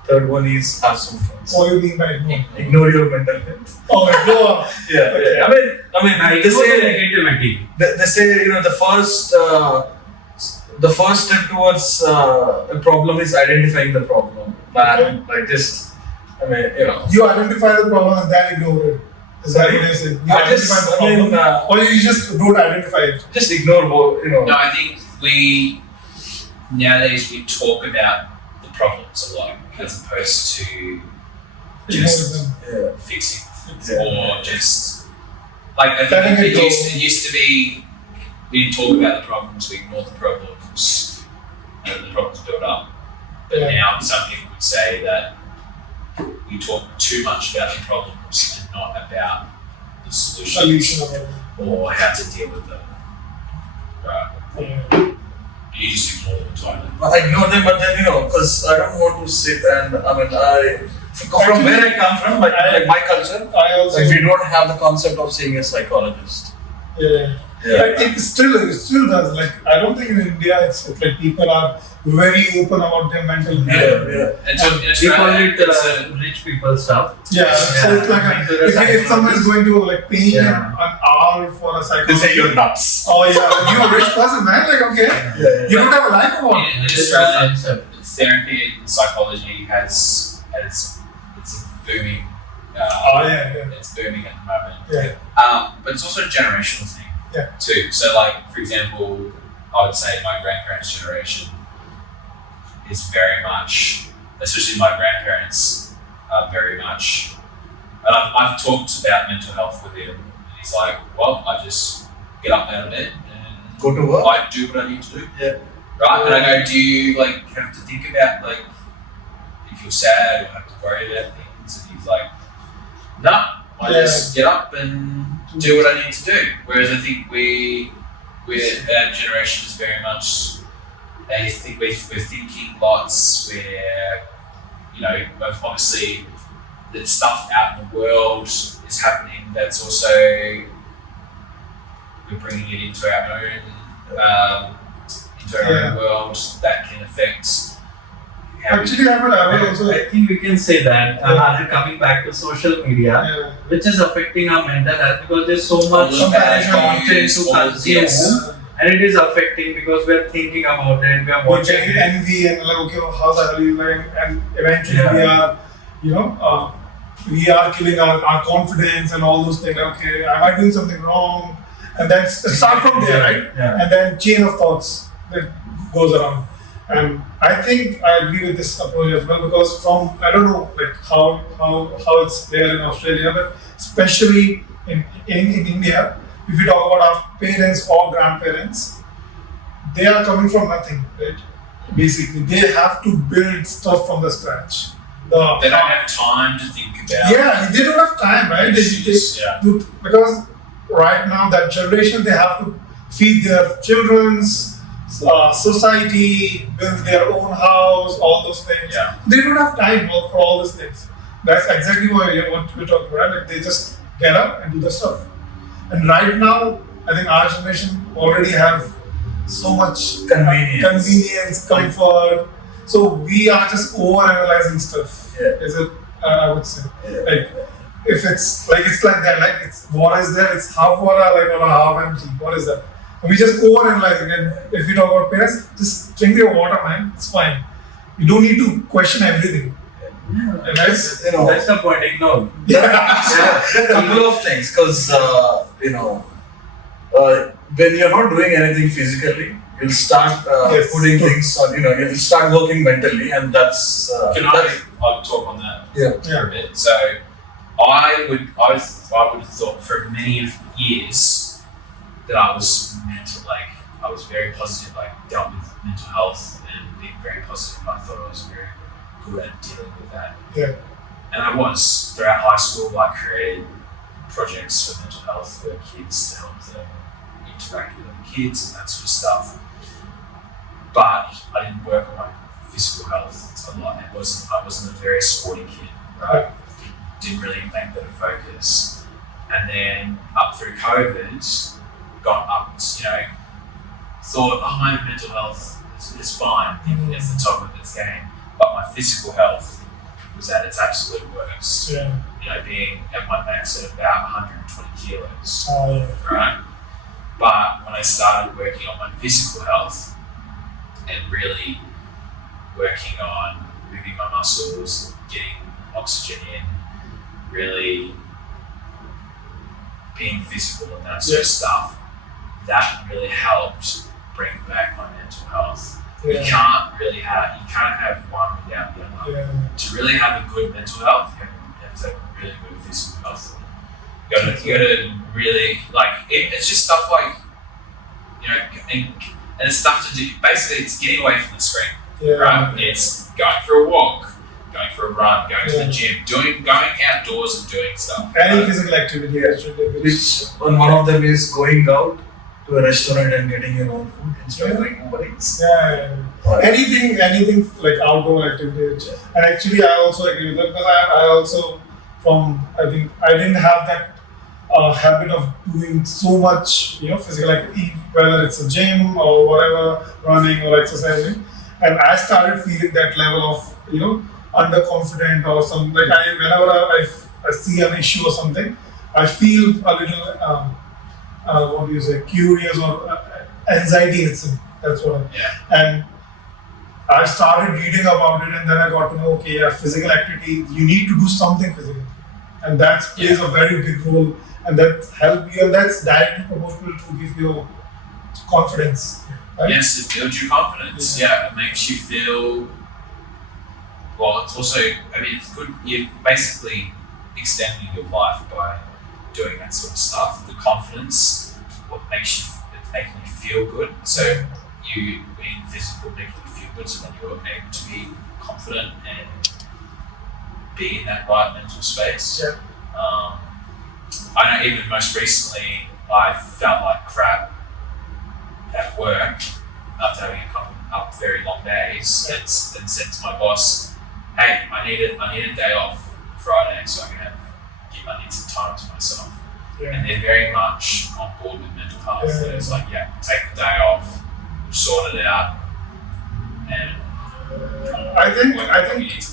Third one is have some friends. What do you mean by ignore? Ignore your mental health. Oh, ignore. Yeah, Okay. I mean, they say negativity. they say the first the first step towards a problem is identifying the problem. And like just, I mean, you know. You identify the problem and then ignore it. Is that what you're saying? You identify the problem, or you just don't identify it. Just ignore, you know. No, I think nowadays we talk about the problems a lot as opposed to just fixing or just like I think it used to be we didn't talk about the problems, we ignored the problems, and the problems build up. But now some people would say that you talk too much about the problems and not about the solutions or how to deal with them. Right. Yeah. You just ignore them entirely. I ignore them, but then, you know, because I don't want to sit and, I mean, from where I come from, like my culture, I also like we don't have the concept of seeing a psychologist. Yeah. Like it still does. Like I don't think in India it's like people are very open about their mental health. Yeah. And so in We call Australia, it rich people stuff. Yeah. So it's like if someone is going to like pay an hour for a They psychologist, say you're nuts. oh yeah, you're a rich person, man. Like okay, you don't have a life or what? in Australia, therapy and psychology has it's booming. It's booming at the moment. Yeah. But it's also a generational thing. Yeah. Too. So, like for example, I would say my grandparents' generation is very much, especially my grandparents, are very much. And I've talked about mental health with him, and he's like, "Well, I just get up out of bed and Go to work. I do what I need to do." Yeah. Right. And I go, "Do you like have to think about like if you're sad or have to worry about things?" And he's like, "No, I just get up and do what I need to do." Whereas I think our generation is very much, they think we're thinking lots where, you know, obviously the stuff out in the world is happening that's also, we're bringing it into our own world that can affect how Actually, I would also. I think we can say that coming back to social media, which is affecting our mental health because there's so much content to consume, and it is affecting because we're thinking about it, we're watching it. Envy and like okay, how's that living? And eventually we are, we are killing our confidence and all those things. Okay, am I doing something wrong? And then start from there, right? Yeah. And then chain of thoughts that goes around. And I think I agree with this approach as well because from I don't know like how it's there in Australia, but especially in India, if we talk about our parents or grandparents, they are coming from nothing, right? Basically, they have to build stuff from the scratch. they don't have time to think about. Yeah, they don't have time, right? Because right now that generation they have to feed their children's. Society, build their own house, all those things. Yeah. They don't have time for all these things. That's exactly what we're talking about. Like they just get up and do the stuff. And right now, I think our generation already have so much convenience, comfort. So we are just overanalyzing stuff. Yeah. Is it? I would say. Yeah. Like if it's like that. Like it's water is there. It's half water, like or half empty. What is that? We just overanalyzing, and if we talk about parents, just drink your water, man. It's fine. You don't need to question everything. Yeah. And that's that's the point. Ignore. There are a couple of things because when you're not doing anything physically, you'll start putting things on. You'll start working mentally, and that's. I'll talk on that for a bit. So, I would have thought for many years that I was I was very positive, like dealt with mental health and being very positive. I thought I was very good at dealing with that. Yeah. And I was. Throughout high school, I created projects for mental health for kids to help them interact with other kids and that sort of stuff. But I didn't work on my physical health a lot. I wasn't a very sporty kid, right? Didn't really make that a focus. And then up through COVID, got up, thought, my mental health is fine, it's the top of its game, but my physical health was at its absolute worst. Yeah. Being at my max at about 120 kilos, Oh, yeah. right? But when I started working on my physical health, and really working on moving my muscles, getting oxygen in, really being physical and that sort of stuff, that really helped bring back my mental health. You can't have one without the other. To really have a good mental health, you have to have really good physical health. You gotta really it's just stuff like, and it's stuff to do. Basically, it's getting away from the screen. Right? It's going for a walk, going for a run, going to the gym, going outdoors and doing stuff. Any physical activity actually. One of them is going out to a restaurant and getting your own food instead of like Uber Eats. Anything like outdoor activity. And actually, I also agree with that because I also I think I didn't have that habit of doing so much, physical activity, whether it's a gym or whatever, running or exercising. And I started feeling that level of, underconfident or something. Like whenever I see an issue or something, I feel a little, curious or anxiety itself. That's what and I started reading about it, and then I got to know, physical activity, you need to do something physical. And that plays a very big role, and that helps you, and that's directly proportional to give you confidence. Right? Yes, it builds your confidence. It makes you feel. Well, it's also. It's good. You're basically extending your life by doing that sort of stuff. The confidence, it's making you feel good. So you being physical making you feel good, so then you're able to be confident and be in that right mental space. I know even most recently I felt like crap at work after having a couple of very long days, and said to my boss, "Hey, I need a day off Friday so I can need some time to myself." And they're very much on board with mental health. It's like, take the day off, sort it out, and I think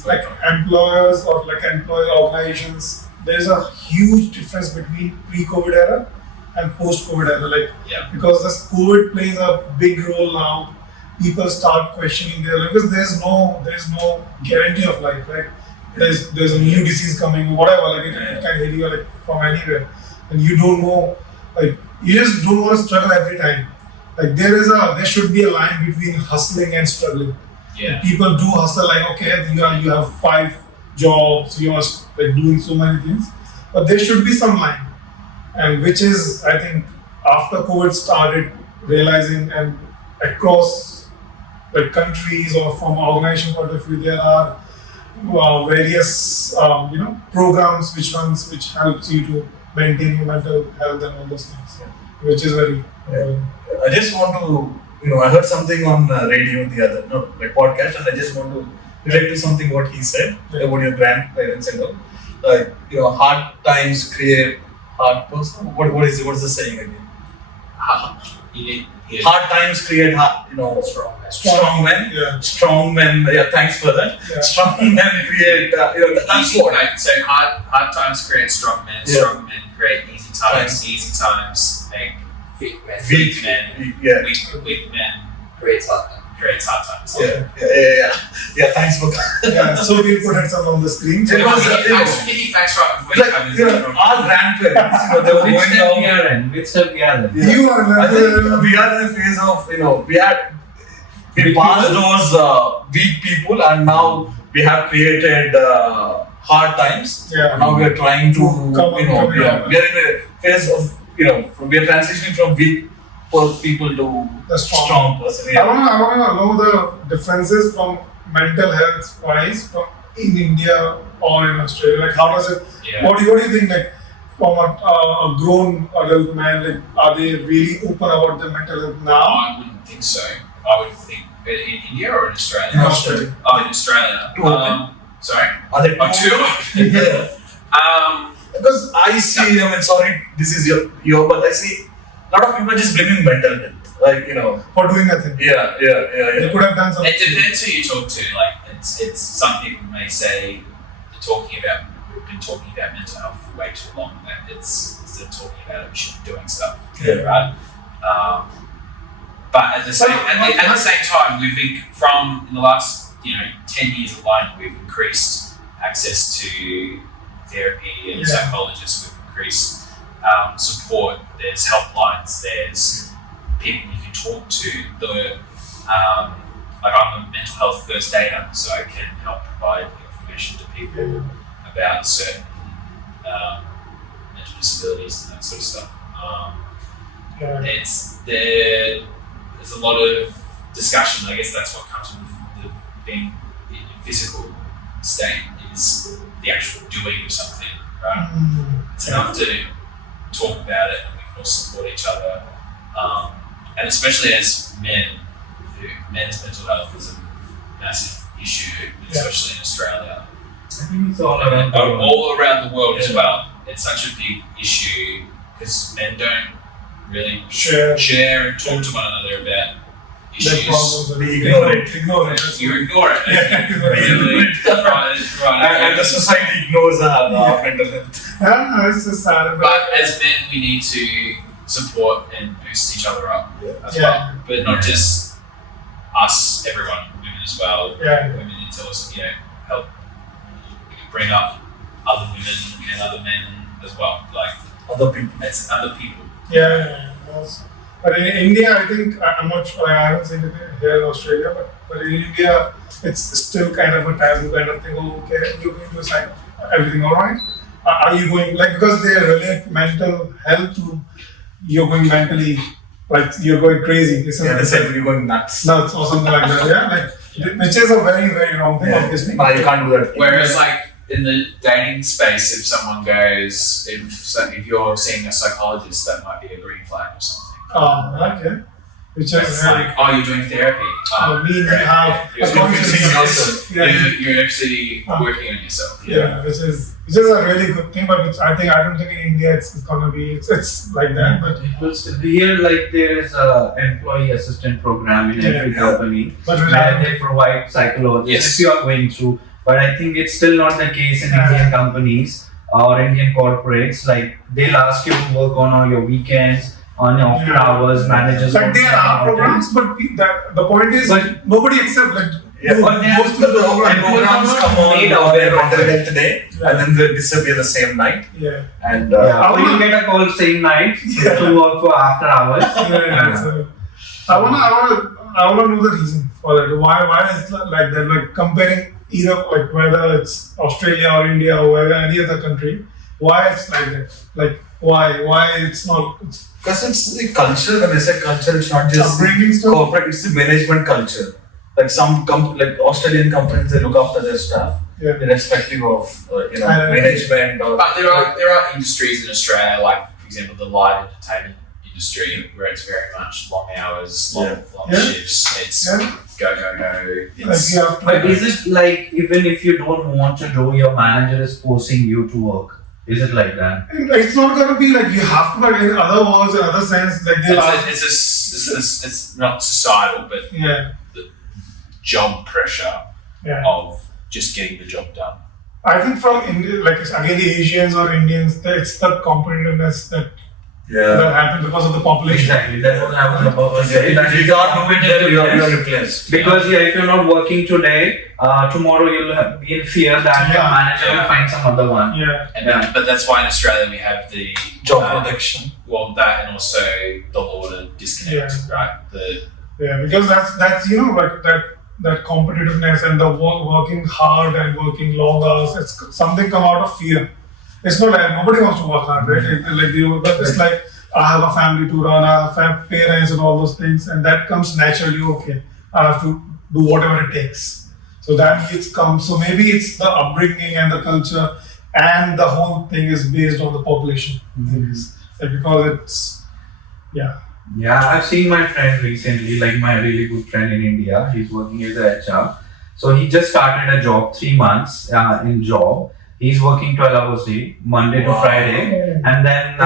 like employers or like employee organizations, there's a huge difference between pre-COVID era and post-COVID era. Because this COVID plays a big role now, people start questioning their life because there's no guarantee of life. There's a new disease coming, whatever. It can hit you from anywhere, and you don't know. You just don't want to struggle every time. There should be a line between hustling and struggling. People do hustle you have 5 jobs, you are doing so many things, but there should be some line, and which is, I think, after COVID started realizing, and across countries or from organization point of view, there are various programs which helps you to maintain your mental health and all those things, which is very. I just want to. I heard something on radio podcast, and I just want to relate to something what he said about your grandparents and all. Hard times create hard person. What is the saying again? Hard times create strong men. Strong men. Thanks for that. Strong men create. That's what. So hard times create strong men. Strong men create easy times. Easy times make weak men. Weak men creates hard times. Thanks for that. So we'll put it on the screen. Facts right before you come in. Our grandparents, they were Which going step we are in? Which step we are in? You are I think we are in a phase of, we passed those weak people, and now we have created hard times. And now we are trying to, we are in a phase of, we are transitioning from weak people to the strong person. I want to know the differences from mental health wise in India or in Australia. How does it? What do you think? From a grown adult man, are they really open about their mental health now? I wouldn't think so. I would think in India or in Australia. In Australia. Oh, in Australia. Sorry. Are they too? Because I see, sorry, this is your, but I see a lot of people just blaming mental health, for doing nothing. Yeah. They could have done something. It depends who you talk to. It's some people may say we've been talking about mental health for way too long. That it's instead of talking about it, we should be doing stuff. Yeah. Right. But at the same time, we've been from in the last 10 years alone, we've increased access to therapy and psychologists. We've increased support. There's helplines. There's people you can talk to. Like I'm a mental health first aider, so I can help provide information to people about certain mental disabilities and that sort of stuff. There's a lot of discussion. I guess that's what comes with being in a physical state is the actual doing of something, right? It's enough to talk about it and we can all support each other. And especially as men, men's mental health is a massive issue, especially in Australia. I think it's all around all around the world as well. It's such a big issue because men don't really share and talk to one another about issues. We ignore it. You ignore it. Right. And the society ignores our mental health. It's just sad. But as men, we need to support and boost each other up as well. But not just us, everyone, women as well. Women need to also, help bring up other women and other men as well. Like other people. It's other people. But in India, I think, I'm not sure, I haven't seen it here in Australia, but in India, it's still kind of a taboo kind of thing. Oh, okay, you're going to sign everything all right? Are you going, because they relate mental health to you're going mentally, you're going crazy. They said you're going nuts. Nuts or something like that, which is a very, very wrong thing, obviously. But you can't do that. Whereas, in the dating space, if someone goes, if you're seeing a psychologist, that might be a green flag or something. Oh, okay. Which is you're doing therapy. You have you're actually working on yourself. Which is a really good thing, but I don't think in India it's gonna be it's like that. But here, there is a employee assistant program in every company where they provide psychologists if you are going through. But I think it's still not the case in Indian companies or Indian corporates. They'll ask you to work on all your weekends, on your after hours, managers. There are programs, but the point is nobody accepts. Most of the programs come on their mental health day and then they disappear the same night. And you get a call same night to work for after hours. I wanna know the reason for that. Why is it like that? Comparing either whether it's Australia or India or whether any other country, why it's like that? Why it's not? Because it's the culture. When I say culture, it's not just corporate. It's the management culture. Some Australian companies, they look after their staff, irrespective of management. But there are industries in Australia, for example, the live entertainment industry, where it's very much long hours, long shifts. It's go. But is it even if you don't want to do, your manager is forcing you to work? Is it like that? It's not going to be you have to, in other words, in other sense, it's not societal, but the job pressure of just getting the job done. I think from India, again, the Asians or Indians, it's the competitiveness that happens because of the population. Exactly, that's what I was about to say. If you can't do it, you're replaced. Because if you're not working today, tomorrow you'll be in fear that your manager will find some other one. But that's why in Australia we have the job protection. Well, that and also the law to disconnect, right? Because that's that competitiveness and the working hard and working long hours. It's something come out of fear. It's not nobody wants to work hard, right? It's I have a family to run, I have parents and all those things, and that comes naturally. Okay, I have to do whatever it takes. So that needs comes. So maybe it's the upbringing and the culture, and the whole thing is based on the population. Because it's I've seen my friend recently, my really good friend in India. He's working as a HR. So he just started a job, 3 months in job. He's working 12 hours a day, Monday to Friday, and then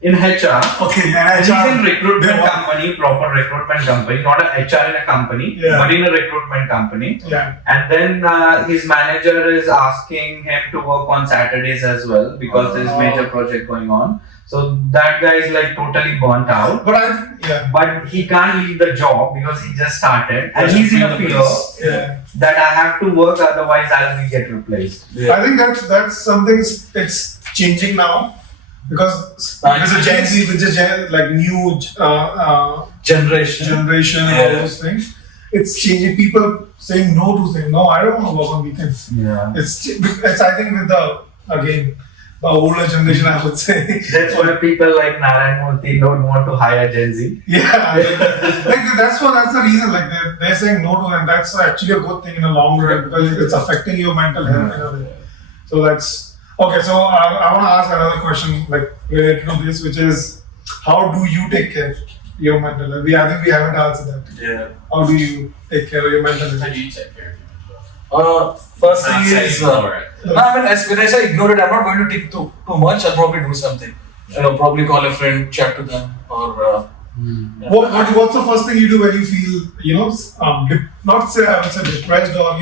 in HR. Okay, he's in recruitment company, proper recruitment company, not a HR in a company, but in a recruitment company. And then his manager is asking him to work on Saturdays as well because there's major project going on. So that guy is like totally burnt out. But he can't leave the job because he just started and he's in a fear that I have to work, otherwise I'll get replaced. I think that's something it's changing now because there's a Gen Z, which is like new generation and all those things. It's changing. People saying no to saying no. I don't want to work on weekends. Yeah, it's I think with the older generation, I would say. That's why people like Narayan Murthy don't want to hire Gen Z. Yeah, that's the reason. Like they're saying no to, and that's actually a good thing in the long run because it's affecting your mental health in a way. So that's okay. So I want to ask another question like related to this, which is how do you take care of your mental health? I think we haven't answered that. Yeah. How do you take care of your mental health? How do you take care of yourself? First thing is, ignore it. when I say ignore it, I'm not going to take too much. I'll probably do something. Probably call a friend, chat to them, or. What's the first thing you do when you feel, not say I would say depressed or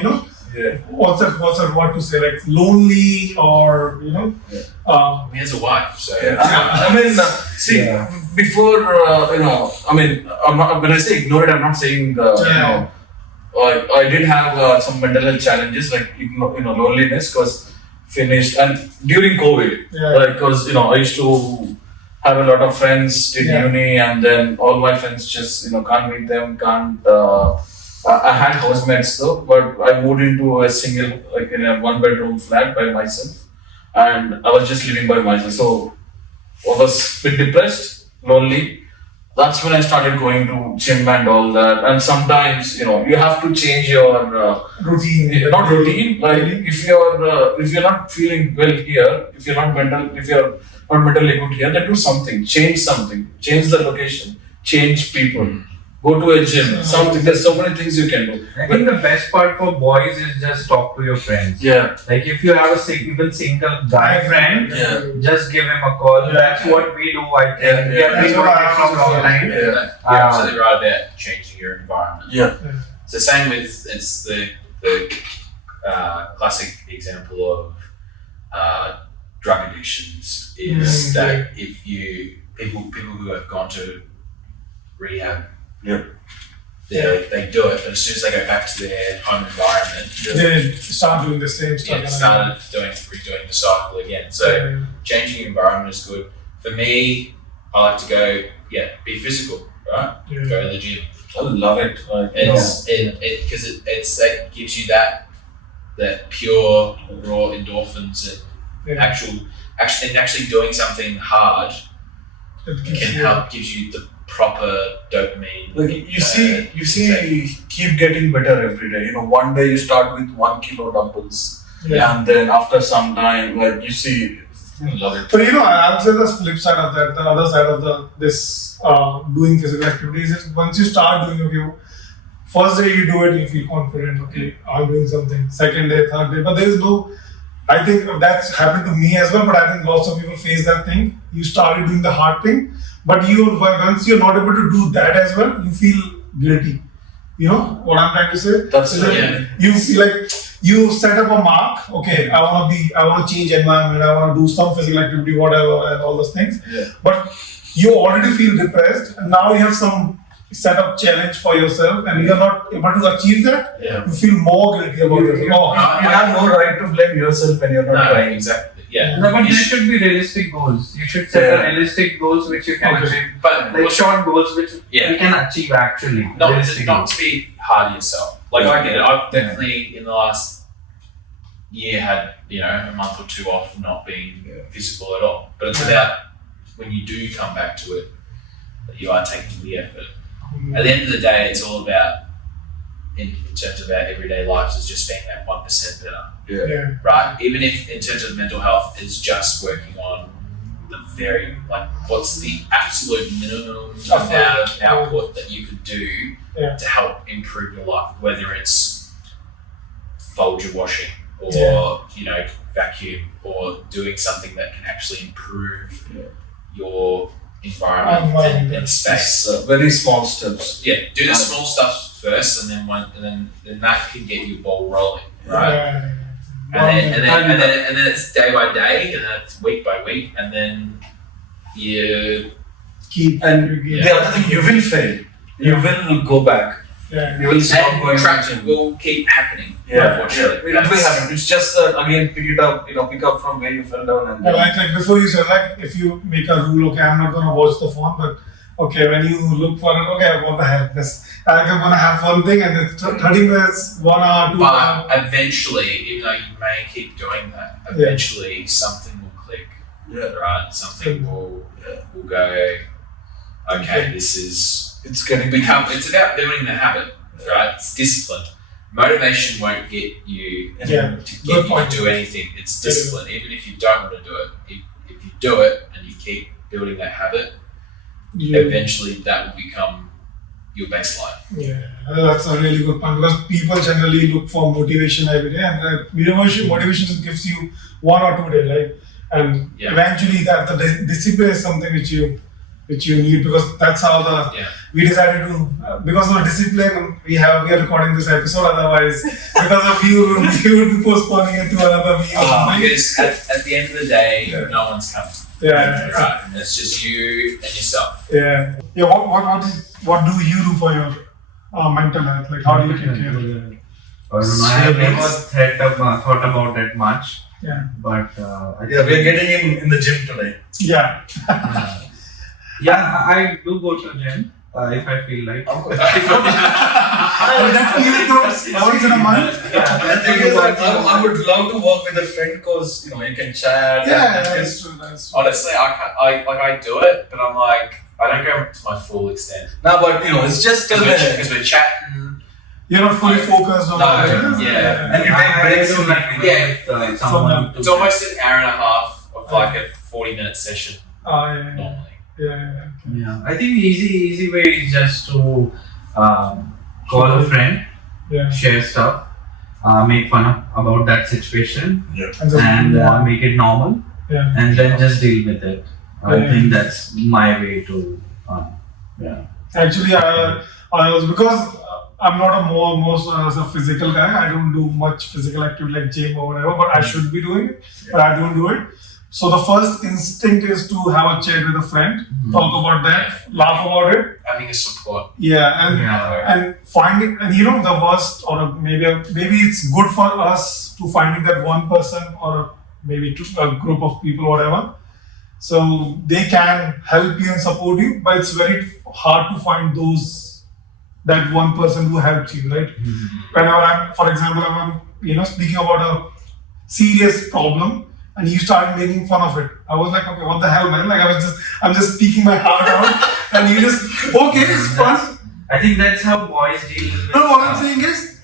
what's that word to say, like lonely or He has a wife, so I mean, before I'm not, when I say ignore it, I'm not saying I did have some mental health challenges like loneliness because finished and during COVID, because I used to have a lot of friends in uni and then all my friends just can't meet them, I had housemates though, but I moved into a single, like in a 1-bedroom flat by myself, and I was just living by myself. So I was a bit depressed, lonely. That's when I started going to gym and all that. And sometimes, you have to change your routine. Not routine. Like if you're not feeling well here, if you're not mentally good here, then do something. Change the location. Change people. Go to a gym. Something. There's so many things you can do. I think the best part for boys is just talk to your friends. Yeah. Like if you have a even single guy friend, just give him a call. That's what we do. I think. That's what I from long time. You're absolutely right about changing your environment. Yeah. It's the same with the classic example of drug addictions is that if people who have gone to rehab. They do it, but as soon as they go back to their home environment, they start doing the same stuff. Started redoing the cycle again. So changing environment is good. For me, I like to go, be physical, right? Go to the gym. I love it. Because it gives you that pure raw endorphins and actually doing something hard gives you the proper dopamine. Like you see, keep getting better every day. One day you start with 1 kilo dumbbells, and then after some time, like you see, love it. But I'll say the flip side of that. The other side of this doing physical activities is once you start doing first day you do it, you feel confident. Okay, I'm doing something. Second day, third day, but there is no. I think that's happened to me as well. But I think lots of people face that thing. You started doing the hard thing. But once you're not able to do that as well, you feel guilty. You know what I'm trying to say? That's You feel like you set up a mark. Okay, I want to change environment. I want to do some physical activity, whatever, and all those things. Yeah. But you already feel depressed, and now you have some set up challenge for yourself, and you're not able to achieve that. Yeah. You feel more guilty about yourself. You have no right to blame yourself when you're not trying. Exactly. Yeah. No, but there should be realistic goals. You should set realistic goals which you can achieve. But like short goals which you can achieve actually. Not to be hard on yourself. Like I get it. I've definitely in the last year had a month or two off not being physical at all. But it's about when you do come back to it that you are taking the effort. At the end of the day, it's all about in terms of our everyday lives is just being that 1% better. Yeah. Right? Even if in terms of mental health is just working on the what's the absolute minimum amount of output that you could do to help improve your life, whether it's fold your washing or vacuum or doing something that can actually improve your environment and space. Very small steps. Yeah, do the small stuff first, and then that can get your ball rolling, right? And then it's day by day, and then it's week by week, and then you Keep And yeah. the other thing, you will fail. You will go back. Yeah. You will stop and going. crap to the gym. will keep happening. Yeah, Unfortunately, it will happen. It's just again pick up from where you fell down and Yeah, then. like before you said, like if you make a rule, okay, I'm not gonna watch the phone, but okay, when you look for it, okay, what the hell? I'm gonna have one thing, and it's 30 minutes, 1 hour, 2 hours. But eventually, even though you may keep doing that, eventually something will click. Yeah. Right. Something will go. Okay, this is. It's getting It's about building the habit, right? It's discipline. Motivation won't get you Yeah. to get you to do anything. It's discipline. Even if you don't want to do it, if you do it and you keep building that habit, eventually that will become your baseline. Yeah, that's a really good point because people generally look for motivation every day, and motivation just gives you 1 or 2 days, right? And eventually, that the discipline is something which you need because that's how we decided to because of discipline we are recording this episode. Otherwise, because of you would be postponing it to another week. Because at the end of the day, no one's coming. Yeah, right. And it's just you and yourself. Yeah. What do you do for your mental health? Like, how do you take care of it? I don't know. I have never thought about it much. Yeah. But we are getting in the gym today. Yeah. I do go to gym if I feel like. That feeling goes once in a month. The thing is, I would love to work with a friend because you can chat. Yeah, that's true. Honestly, I do it, but I'm like I don't go to my full extent. No, but it's just because we're chatting. You're not fully focused on it. Yeah. And you take breaks with someone. It's almost an hour and a half of like a 40-minute session. Yeah. Normally. Yeah. I think easy way is just to call a friend, share stuff, make fun about that situation, and make it normal, and then just deal with it. I think that's my way to. Actually, I was because I'm not a physical guy. I don't do much physical activity like gym or whatever, but I should be doing it, but I don't do it. So the first instinct is to have a chat with a friend, talk about that, laugh about it. Having a support. And finding, and the worst, or maybe it's good for us to finding that one person or maybe a group of people, whatever. So they can help you and support you, but it's very hard to find that one person who helps you, right? Whenever for example, I'm speaking about a serious problem, and you started making fun of it. I was like, okay, what the hell, man? Like I'm just speaking my heart out, and you just, okay, it's fun. I think that's how boys deal with it. No, what I'm saying is,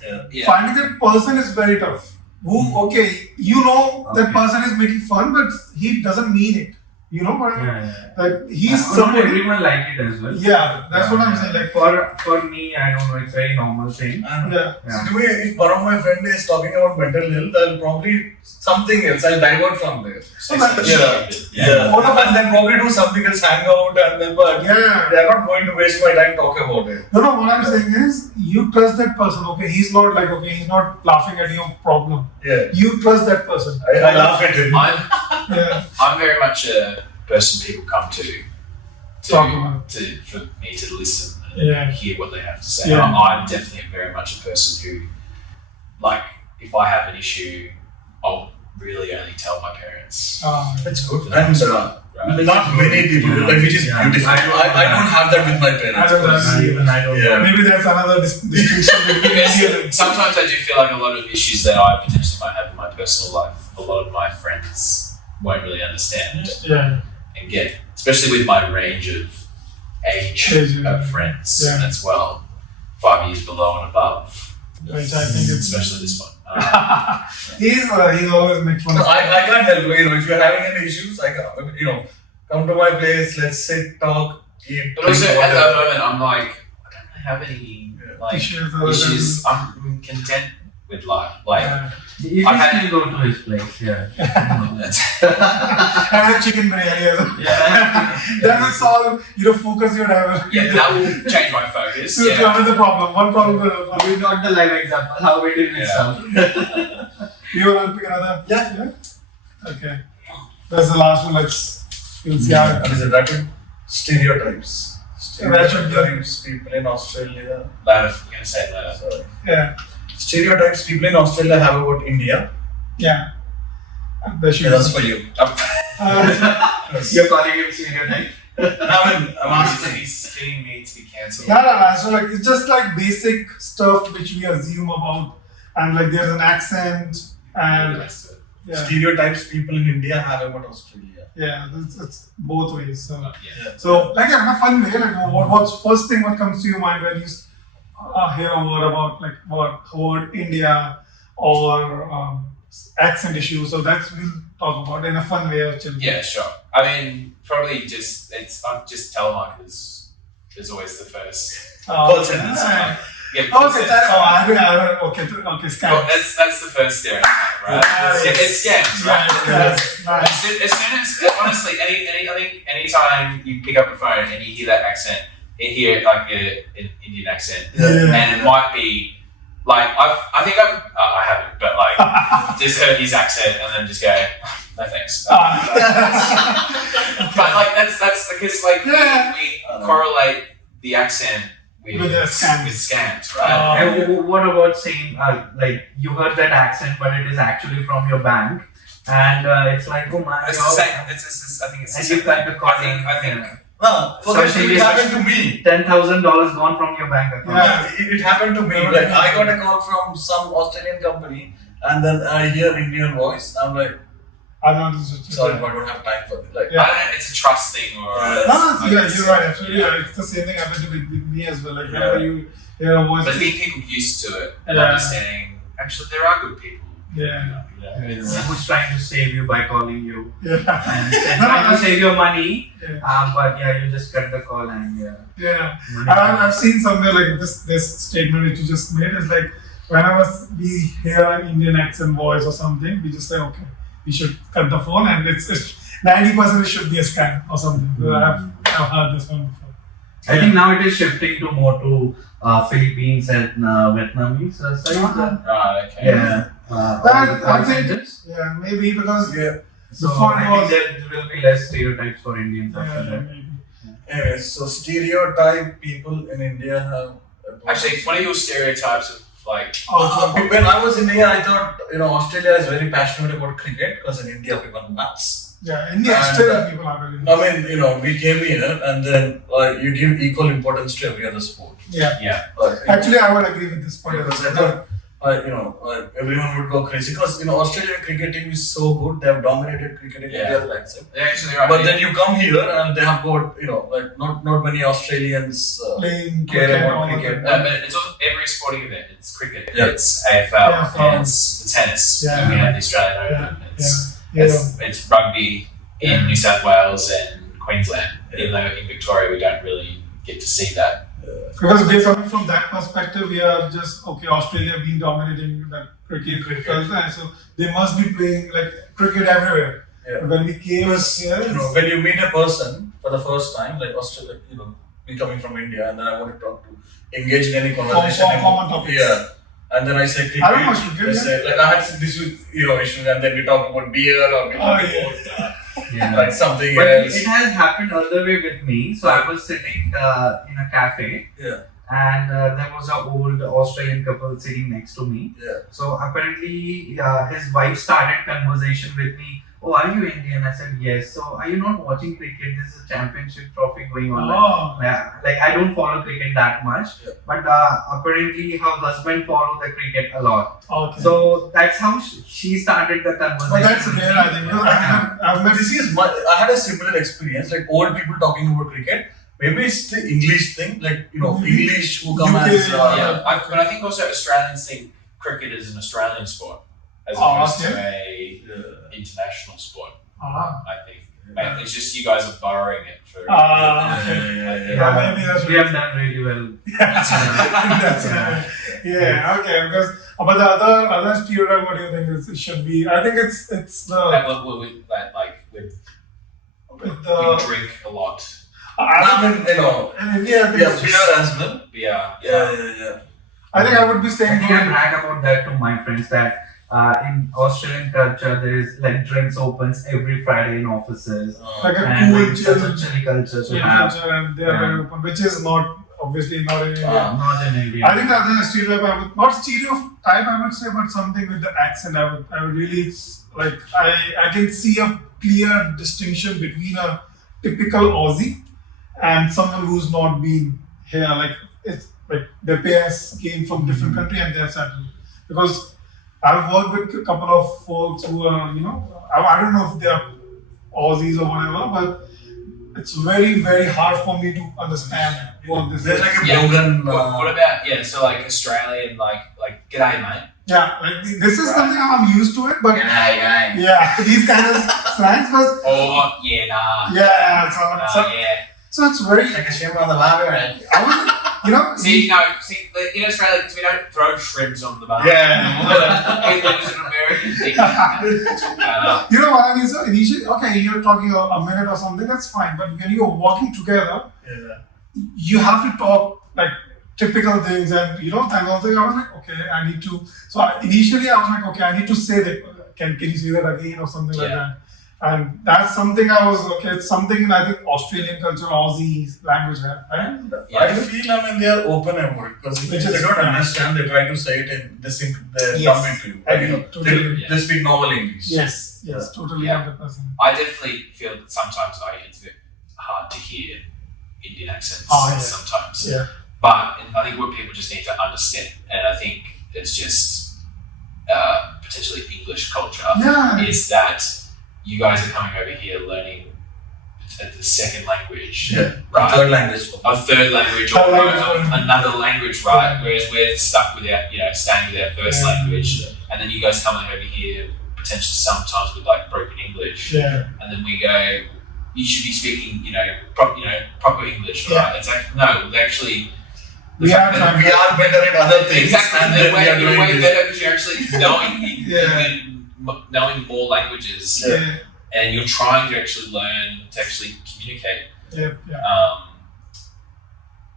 finding that person is very tough. That person is making fun, but he doesn't mean it. Like he's not everyone like it as well. Yeah, that's what I'm saying. Like for me, I don't know, it's a very normal thing. So to me, if one of my friend is talking about mental health, I'll probably something else. I'll divert from there. And then probably do something else, hang out, and then they're not going to waste my time talk about it. No, what I'm saying is, you trust that person. Okay, he's not he's not laughing at your problem. Yeah. You trust that person. I laugh at him. I'm very much a person people come to for me to listen and hear what they have to say. Yeah. I'm definitely very much a person who, like, if I have an issue, I'll really only tell my parents. That's good. And not many people do that, which is beautiful. I don't have that with my parents. I don't know. Maybe that's another distinction between sometimes I do feel like a lot of issues that I potentially might have in my personal life, a lot of my friends won't really understand and get, especially with my range of age of friends as well, 5 years below and above. Which I think it's especially this one. He's always makes fun. I can't help it. If you're having any issues, come to my place. Let's sit, talk, eat. But also at that moment, I'm like, I don't really have any issues. I'm content with life. You can still go to his place, and a chicken biryani. That will solve, focus your driver. That will change my focus. To another problem. One problem to another problem. We got the live example, how we did with stuff. You want to pick another? Yeah. Okay. That's the last one. Let's We'll see how it And is it rapid stereotypes? Stereotypes people in Australia. Letter. You're going to say letter. Sorry. Yeah. Stereotypes people in Australia have about India. Yeah. There should Yeah, be. that's for you. You're calling him stereotype? I'm I'm asking. he's getting me to be cancelled. No. So like it's just like basic stuff which we assume about, and like there's an accent and yeah, Stereotypes people in India have about Australia. yeah, it's both ways. So Yeah. so like in a fun way, like what's first thing what comes to your mind when you hear a word about like word India or accent issues? So that's we'll talk about in a fun way of children. Yeah, sure. I mean, probably just telemarketers is always the first. Call centers. Yeah. Okay, okay, scam. Well, that's the first stereotype, right? It's scams, right? Yes, nice. As soon as honestly, I think anytime you pick up the phone and you hear that accent, you hear like an Indian accent, Yeah. and it might be like I haven't, but like just heard his accent and then just go, no thanks. But like that's because like Yeah. we correlate the accent with With the scams. scams, right? And what about saying, like, you heard that accent, but it is actually from your bank, and it's like, oh my It's god. the same. I think it's the And same. you cut the call. I think. No, for So that she it is- happened to me. $10,000 gone from your bank account. Yeah. It happened to me. Like I got a call from some Australian company, and then I hear Indian voice. I'm like, I'm not interested. sorry, but I don't have time for it. Like, Yeah. I don't know, it's a trust thing or. No, yeah, you're right. Actually, yeah, it's the same thing happened with me as well. Like whenever you hear a voice, But getting people used to it and Yeah. understanding. Actually, there are good people. yeah, Who's trying to save you by calling you yeah, and No, trying to no. save your money, yeah. but yeah, you just cut the call and Yeah. money I've seen somewhere like this statement which you just made is like whenever we hear an Indian accent voice or something, we just say okay, we should cut the phone, and it's 90% it should be a scam or something. I've heard this one before. I think now it is shifting to more to Philippines and Vietnamese side. Okay. Yeah. I think- Yeah, maybe because yeah. So Before I was- think there will be less stereotypes for Indians after yeah, that. maybe. Anyways, so stereotype people in India have. Actually, one of your stereotypes of like. When I was in India, I thought Australia is very passionate about cricket because in India we won nuts. Yeah, India And, still people are very. I mean, we came here and then you give equal importance to every other sport. Yeah, Yeah. actually, I would agree with this point. Because I thought, everyone would go crazy because Australian cricket team is so good. They have dominated cricket in Yeah. India, like so. They're actually right. But then you come here and they have got not many Australians Playing care cricket, about all of cricket. that. But it's also every sporting event. It's cricket. Yeah. It's AFL. Yeah, It's the tennis. Yeah. And we have the Australian Yeah, Open. It's, yeah. it's rugby in New South Wales and Queensland. Yeah. Even though in Victoria we don't really get to see that. Because we're coming from that perspective, we are just okay. Australia being dominating that cricket culture, so they must be playing like cricket everywhere. Yeah. But when we came here, When you meet a person for the first time, like Australia, me coming from India, and then I want to talk to, engage in any conversation. common topics. Yeah. And then I say cricket. I don't know cricket, I say, like I had this with issue, and then we talk about beer or we talk yeah. about Yeah. like something But else. it has happened other way with me. So I was sitting in a cafe, Yeah. and there was an old Australian couple sitting next to me. Yeah. So apparently, his wife started conversation with me. Oh, are you Indian? I said yes. So are you not watching cricket? This is a championship trophy going on. Oh. Yeah, like I don't follow cricket that much, Yeah. but apparently her husband follow the cricket a lot. Okay. So that's how she started the conversation. But that's rare, I think. Because I've met This is I had a similar experience, like old people talking about cricket. Maybe it's the English thing, like English who come UK, as But I think also Australians think cricket is an Australian sport as Oh, opposed to okay. a international sport. Ah. I think. Maybe it's just you guys are borrowing it for. Okay. Yeah, maybe that's We have done really well. That's yeah, okay. Because but the other stereotype, what do you think it should be? I think it's the We with the drink a lot. I mean, in India, I think yeah, it's beer just, as well. Yeah. Yeah. I think I would be I saying think I brag about that to my friends that in Australian culture, there is like drinks opens every Friday in offices. Like a And cool like, chill such a chilly culture to chill have. culture, and they are very open, which is not obviously not in India. Not in India. I think that's a stereotype, not stereotype I would say, but something with the accent. I would really like. I can see a clear distinction between a typical Aussie and someone who's not been here. Like it's like their parents came from different country and they're settled. Because I've worked with a couple of folks who are, I don't know if they're Aussies or whatever, but it's very, very hard for me to understand what this There's is. like a broken. What about so like Australian like g'day mate? Yeah, like this is something I'm used to it, but G'day. yeah, these kind of slangs, but Oh yeah, nah. yeah, Yeah. so it's very, Like a shrimp on the barbie, right? See, in Australia, because we don't throw shrimps on the bar. Yeah. It was an American thing. you know what I mean? So initially, okay, you're talking a minute or something, that's fine, but when you're walking together, you have to talk like typical things and that whole thing. I was like, okay, I need to. So initially I was like, okay, I need to say that. Can you say that again or something like that? And that's something I was okay. It's something I think Australian culture, Aussie language have. Right? I feel they are open about it because if they don't understand, they try to say it in this they dumb it to you. Totally. They speak normal English. Yes, totally, 100%. I definitely feel that sometimes it's a bit hard to hear Indian accents sometimes. Yeah. But I think what people just need to understand, and I think it's just potentially English culture, is that you guys are coming over here learning the second language, right? Third language. A third language or another language, right? Whereas we're stuck with our, staying with our first language, and then you guys coming over here potentially sometimes with like broken English, and then we go, you should be speaking, proper English, right? It's like no, actually. We are better at other things. Exactly, and they're then we are doing way this. better because you're actually knowing more languages, and you're trying to actually learn to actually communicate.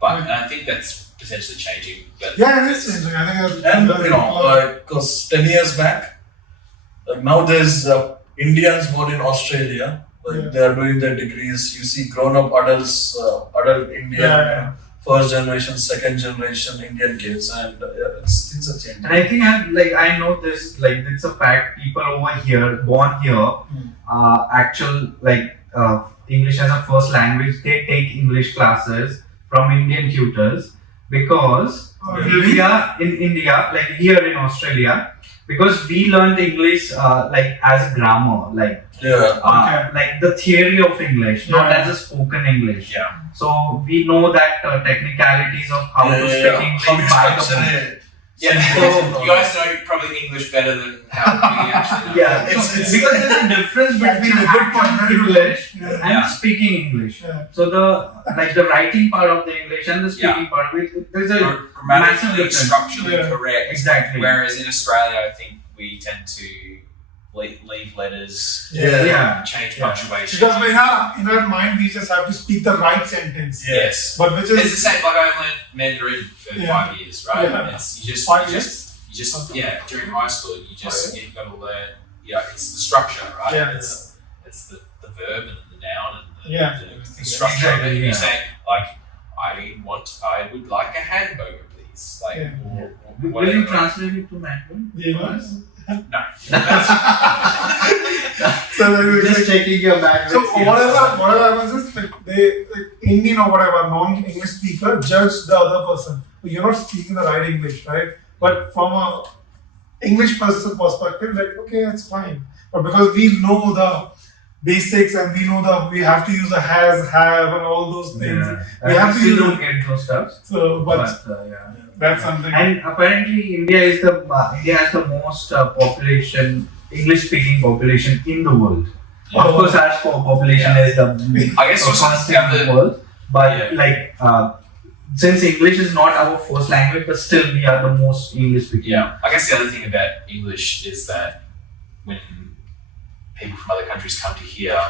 But and I think that's potentially changing. But it is changing. I think And because 10 years back, now there's Indians born in Australia. They are doing their degrees. You see grown-up adults, adult Indian, first generation, second generation Indian kids, and things are changing. And I think I know this, it's a fact. People over here, born here, English as a first language, they take English classes from Indian tutors because in India, like here in Australia, because we learned English as grammar, like the theory of English, not as a spoken English. So we know that technicalities of how to speak English by the book. So you guys know probably English better than how we actually. It's because there's a difference between the good part of English and speaking English. So the writing part of the English and the speaking part of it, there's a massive difference. Structurally correct. Exactly. Whereas in Australia, I think we tend to leave letters, change punctuation. Because in our mind, we just have to speak the right sentence. Yes. But which It's is the same, like I learned Mandarin for 5 years, right? It's, you just during high school, you've got to learn, it's the structure, right? It's the verb and the noun and the structure. And you say, like, I would like a hamburger, please. Like, or will you translate it to Mandarin? Yes. No. So just taking your back. So whatever happens is they Indian or whatever non-English speaker judge the other person. You're not speaking the right English, right? But from a English person perspective, like okay, it's fine. But because we know the basics and we have to use the has, have, and all those things. We have to use don't get those stuff. So, but that's something. And apparently, India has the most English-speaking population in the world. Of course, as for population is the I guess first in the world. But since English is not our first language, but still we are the most English-speaking. Yeah, I guess the other thing about English is that when people from other countries come to here,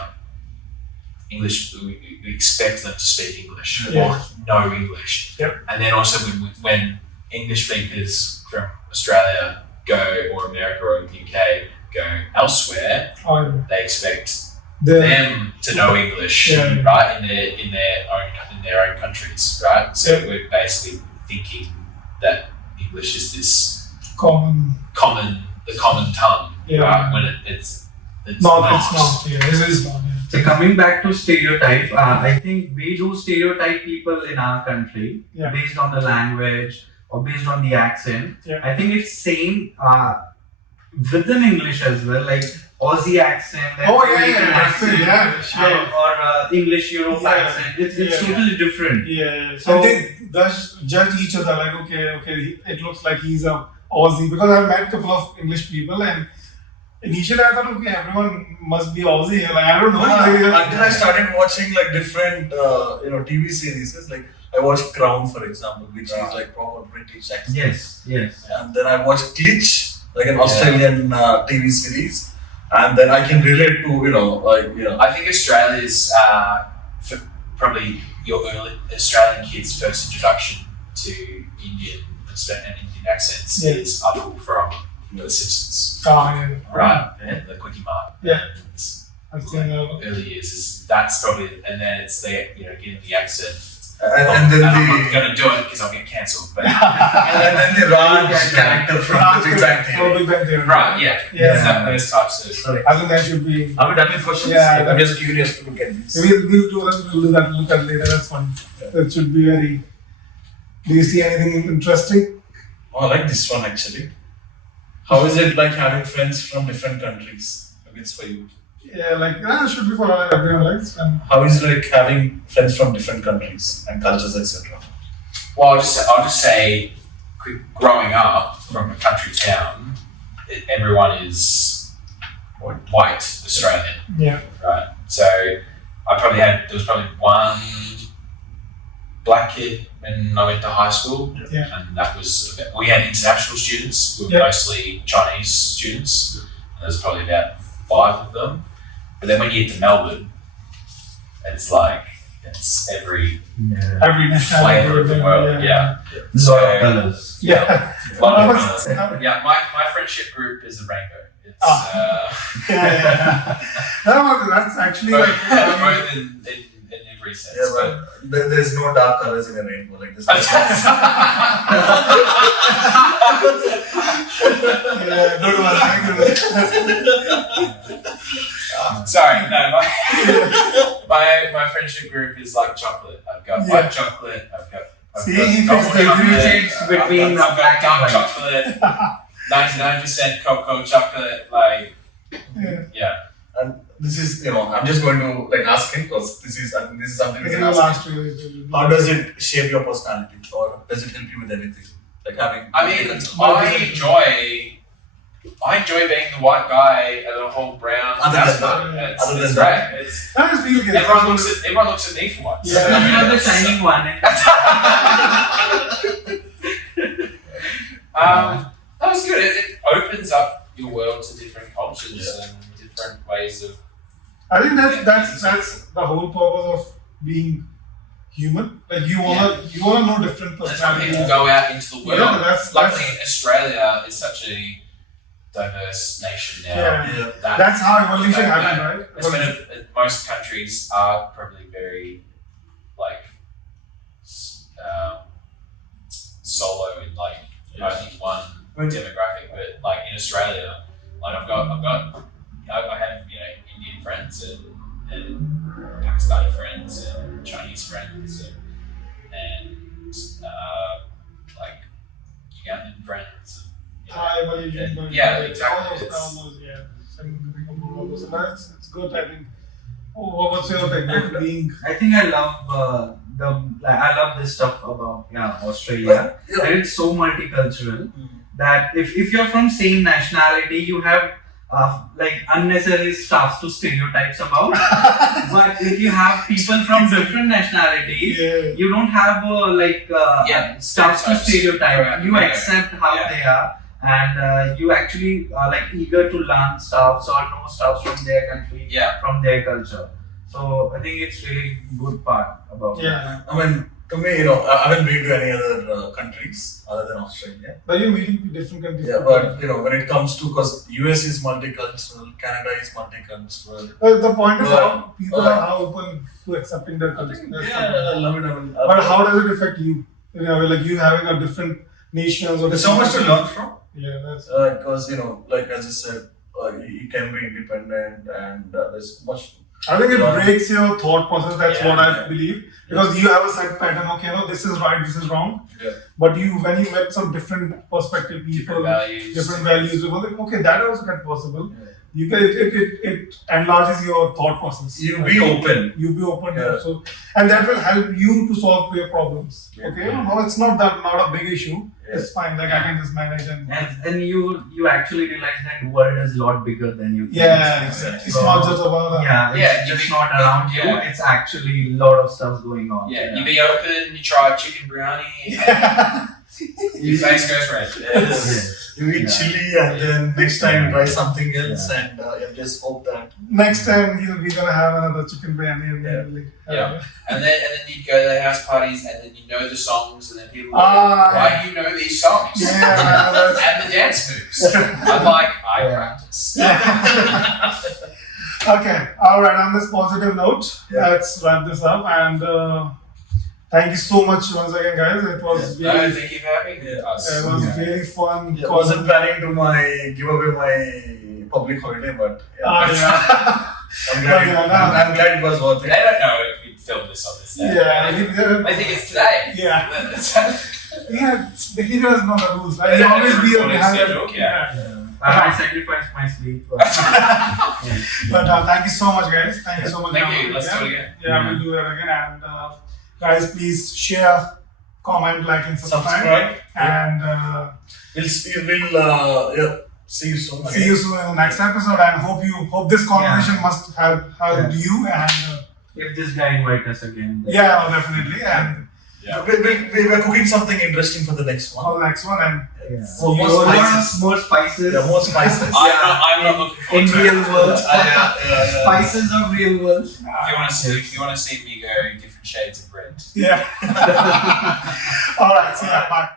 English, we expect them to speak English or know English. Yep. And then also when English speakers from Australia go, or America or UK go elsewhere, Oh, yeah. they expect The- them to know English, Yeah. right? In their own countries, right? So we're basically thinking that English is this common. the common tongue, Yeah. right? When it's No, it's not. Yeah, it is not. Yeah. So coming back to stereotype, I think we do stereotype people in our country Yeah. based on the language or based on the accent. Yeah. I think it's same within English as well, like Aussie accent, and Oh, yeah, American yeah, accent, yeah, sure. or English Europe Yeah. accent. It's Yeah. totally different. Yeah. So- And they thus judge each other like, okay, it looks like he's a Aussie, because I've met a couple of English people, and initially I thought, okay, everyone must be Aussie. Like, I don't know. Until I started watching like different TV series, like I watched Crown, for example, which is like proper British accent. Yes. And then I watched Glitch, like an Australian TV series, and then I can relate to I think Australia's probably your early Australian kids' first introduction to Indian accents Yeah. is Uphill from The Simpsons, Yeah. right? And the Quickie Mart. Yeah. It's I've seen early years is that's probably, and then it's getting the accent. and then I'm not the going to do it because I'll get cancelled. But and then the Raj character from the Big Bang Theory. Big Bang Theory. right, yeah, Yeah. those types of. Sorry. I think that should be. Are we done with questions? Yeah. I'm just curious to look at this. We'll do that. Look at later. That's fun. That should be very. Do you see anything interesting? Oh, I like this one actually. How is it like having friends from different countries? Maybe it's for you. Yeah, like it should be for everyone. Likes and How is it like having friends from different countries and cultures, etc.? Well, I'll just say, growing up from a country town, everyone is white Australian, yeah. right? So there was probably one black kid when I went to high school, Yeah. and that was we had international students who were Yeah. mostly Chinese students, and there's probably about 5 of them. But then when you get to Melbourne, it's like it's every Every flavour of the world, yeah. Lot of colors. Yeah. Lot of What's- colours. Yeah, my friendship group is a rainbow. It's Yeah. No, that's actually both, like. both in every sense. Yeah, but there's no dark colors in a rainbow like this. Yeah, good one. Sorry, no, my friendship group is like chocolate. I've got white chocolate. I've See, got he dark fixed the chocolate, differentiates between I've got black and dark white. chocolate, 99% cocoa chocolate. Like, Yeah. yeah. And this is, I'm just going to like ask him because I think this is something we This is can the ask. last two. How does it shape your personality, or does it help you with anything? Like having. I mean, I enjoy being the white guy at a whole brown. Other than ascot. that. It's Other than great. that. It's, That is feel good. everyone looks at me for once. Yeah. You're the shining one. That was good. It opens up your world to different cultures and different ways of. I think that's the whole purpose of being human. Like you wanna know different That's why personalities. people go out into the world. Yeah, that's Luckily, Australia is such a diverse nation now. Yeah. That That's how evolution happened, right? instead of most countries are probably very like solo in like only one demographic, but like in Australia, like I have Indian friends and Pakistani friends and Chinese friends and like Ugandan friends. Yeah, exactly. All those, it's good. I think. What's your opinion? Being I think I love I love this stuff about Australia. And it's so multicultural that if you're from same nationality, you have like unnecessary stuff to stereotypes about. But if you have people from different nationalities, you don't have stuff to stereotype. You accept how they are, and you actually are like eager to learn stuff or know stuff from their country, from their culture. So I think it's really good part about it. yeah. I mean, To me, I haven't been to any other countries other than Australia. But you're meeting different countries. Yeah, but when it comes to, because US is multicultural, Canada is multicultural. Well, the point is But- how people are how open to accepting their culture. That's Yeah, the- I love it. But how does it affect you? Like you having a different nations or There's so much to learn from. Yeah, that's Because like as I said, you can be independent, and there's much. I think it Yeah. breaks your thought process. That's Yeah. what I believe. Because you have a set pattern. Okay, this is right, this is wrong. Yeah. But when you met some different perspective people, different values, you go like, okay, that also can possible. Yeah. You can it enlarges your thought process. You be open. You be open, Yeah. so and that will help you to solve your problems. Yeah. Okay, no, it's not a big issue. Yeah. It's fine. Like I can just manage and And then you actually realize that world is a lot bigger than you think. yeah, Exactly. it's not just about Yeah, it's Yeah, just you- not around you. yeah. It's actually a lot of stuff going on. Yeah, you be open, you try chicken biryani, your face goes red. Yes. You eat Yeah. chili, and then next time you try something else, and you just hope that. Next time we're gonna have another chicken biryani and then like, Yeah. And then you go to the house parties, and then you know the songs, and then people go, Ah, why do you know these songs? yeah, And the dance moves. I'm like, I Yeah. practice. okay, all right. On this positive note, Yeah. let's wrap this up. And thank you so much once again, guys. It was No, really, thank you for having me. Yeah. it was really fun. I wasn't planning to give away my public holiday, but Yeah. I'm glad. Yeah, I'm glad it was worth They it. don't know if we filmed this on this day. Yeah, I think it's today. yeah. Yeah. Yeah, he does know the rules. Right? He Yeah, always be recording behind it. schedule, yeah. I sacrificed my sleep. But thank you so much, guys. Thank you so much. Thank you. Let's yeah. do it again. Yeah, we'll do that again. And guys, please share, comment, like, and subscribe. Subscribe. And We'll see you soon. see you soon in the next episode. And hope this conversation must have helped you. And If this guy invite us again, then yeah, definitely. And Yeah. We're cooking something interesting for the next one. for the next one. And yeah. For more spices. More spices. Yeah, more spices. I'm not looking forward In to real it. world. Yeah. Spices of real world. If you want to see me go different shades of red. yeah. All right. See ya. Bye.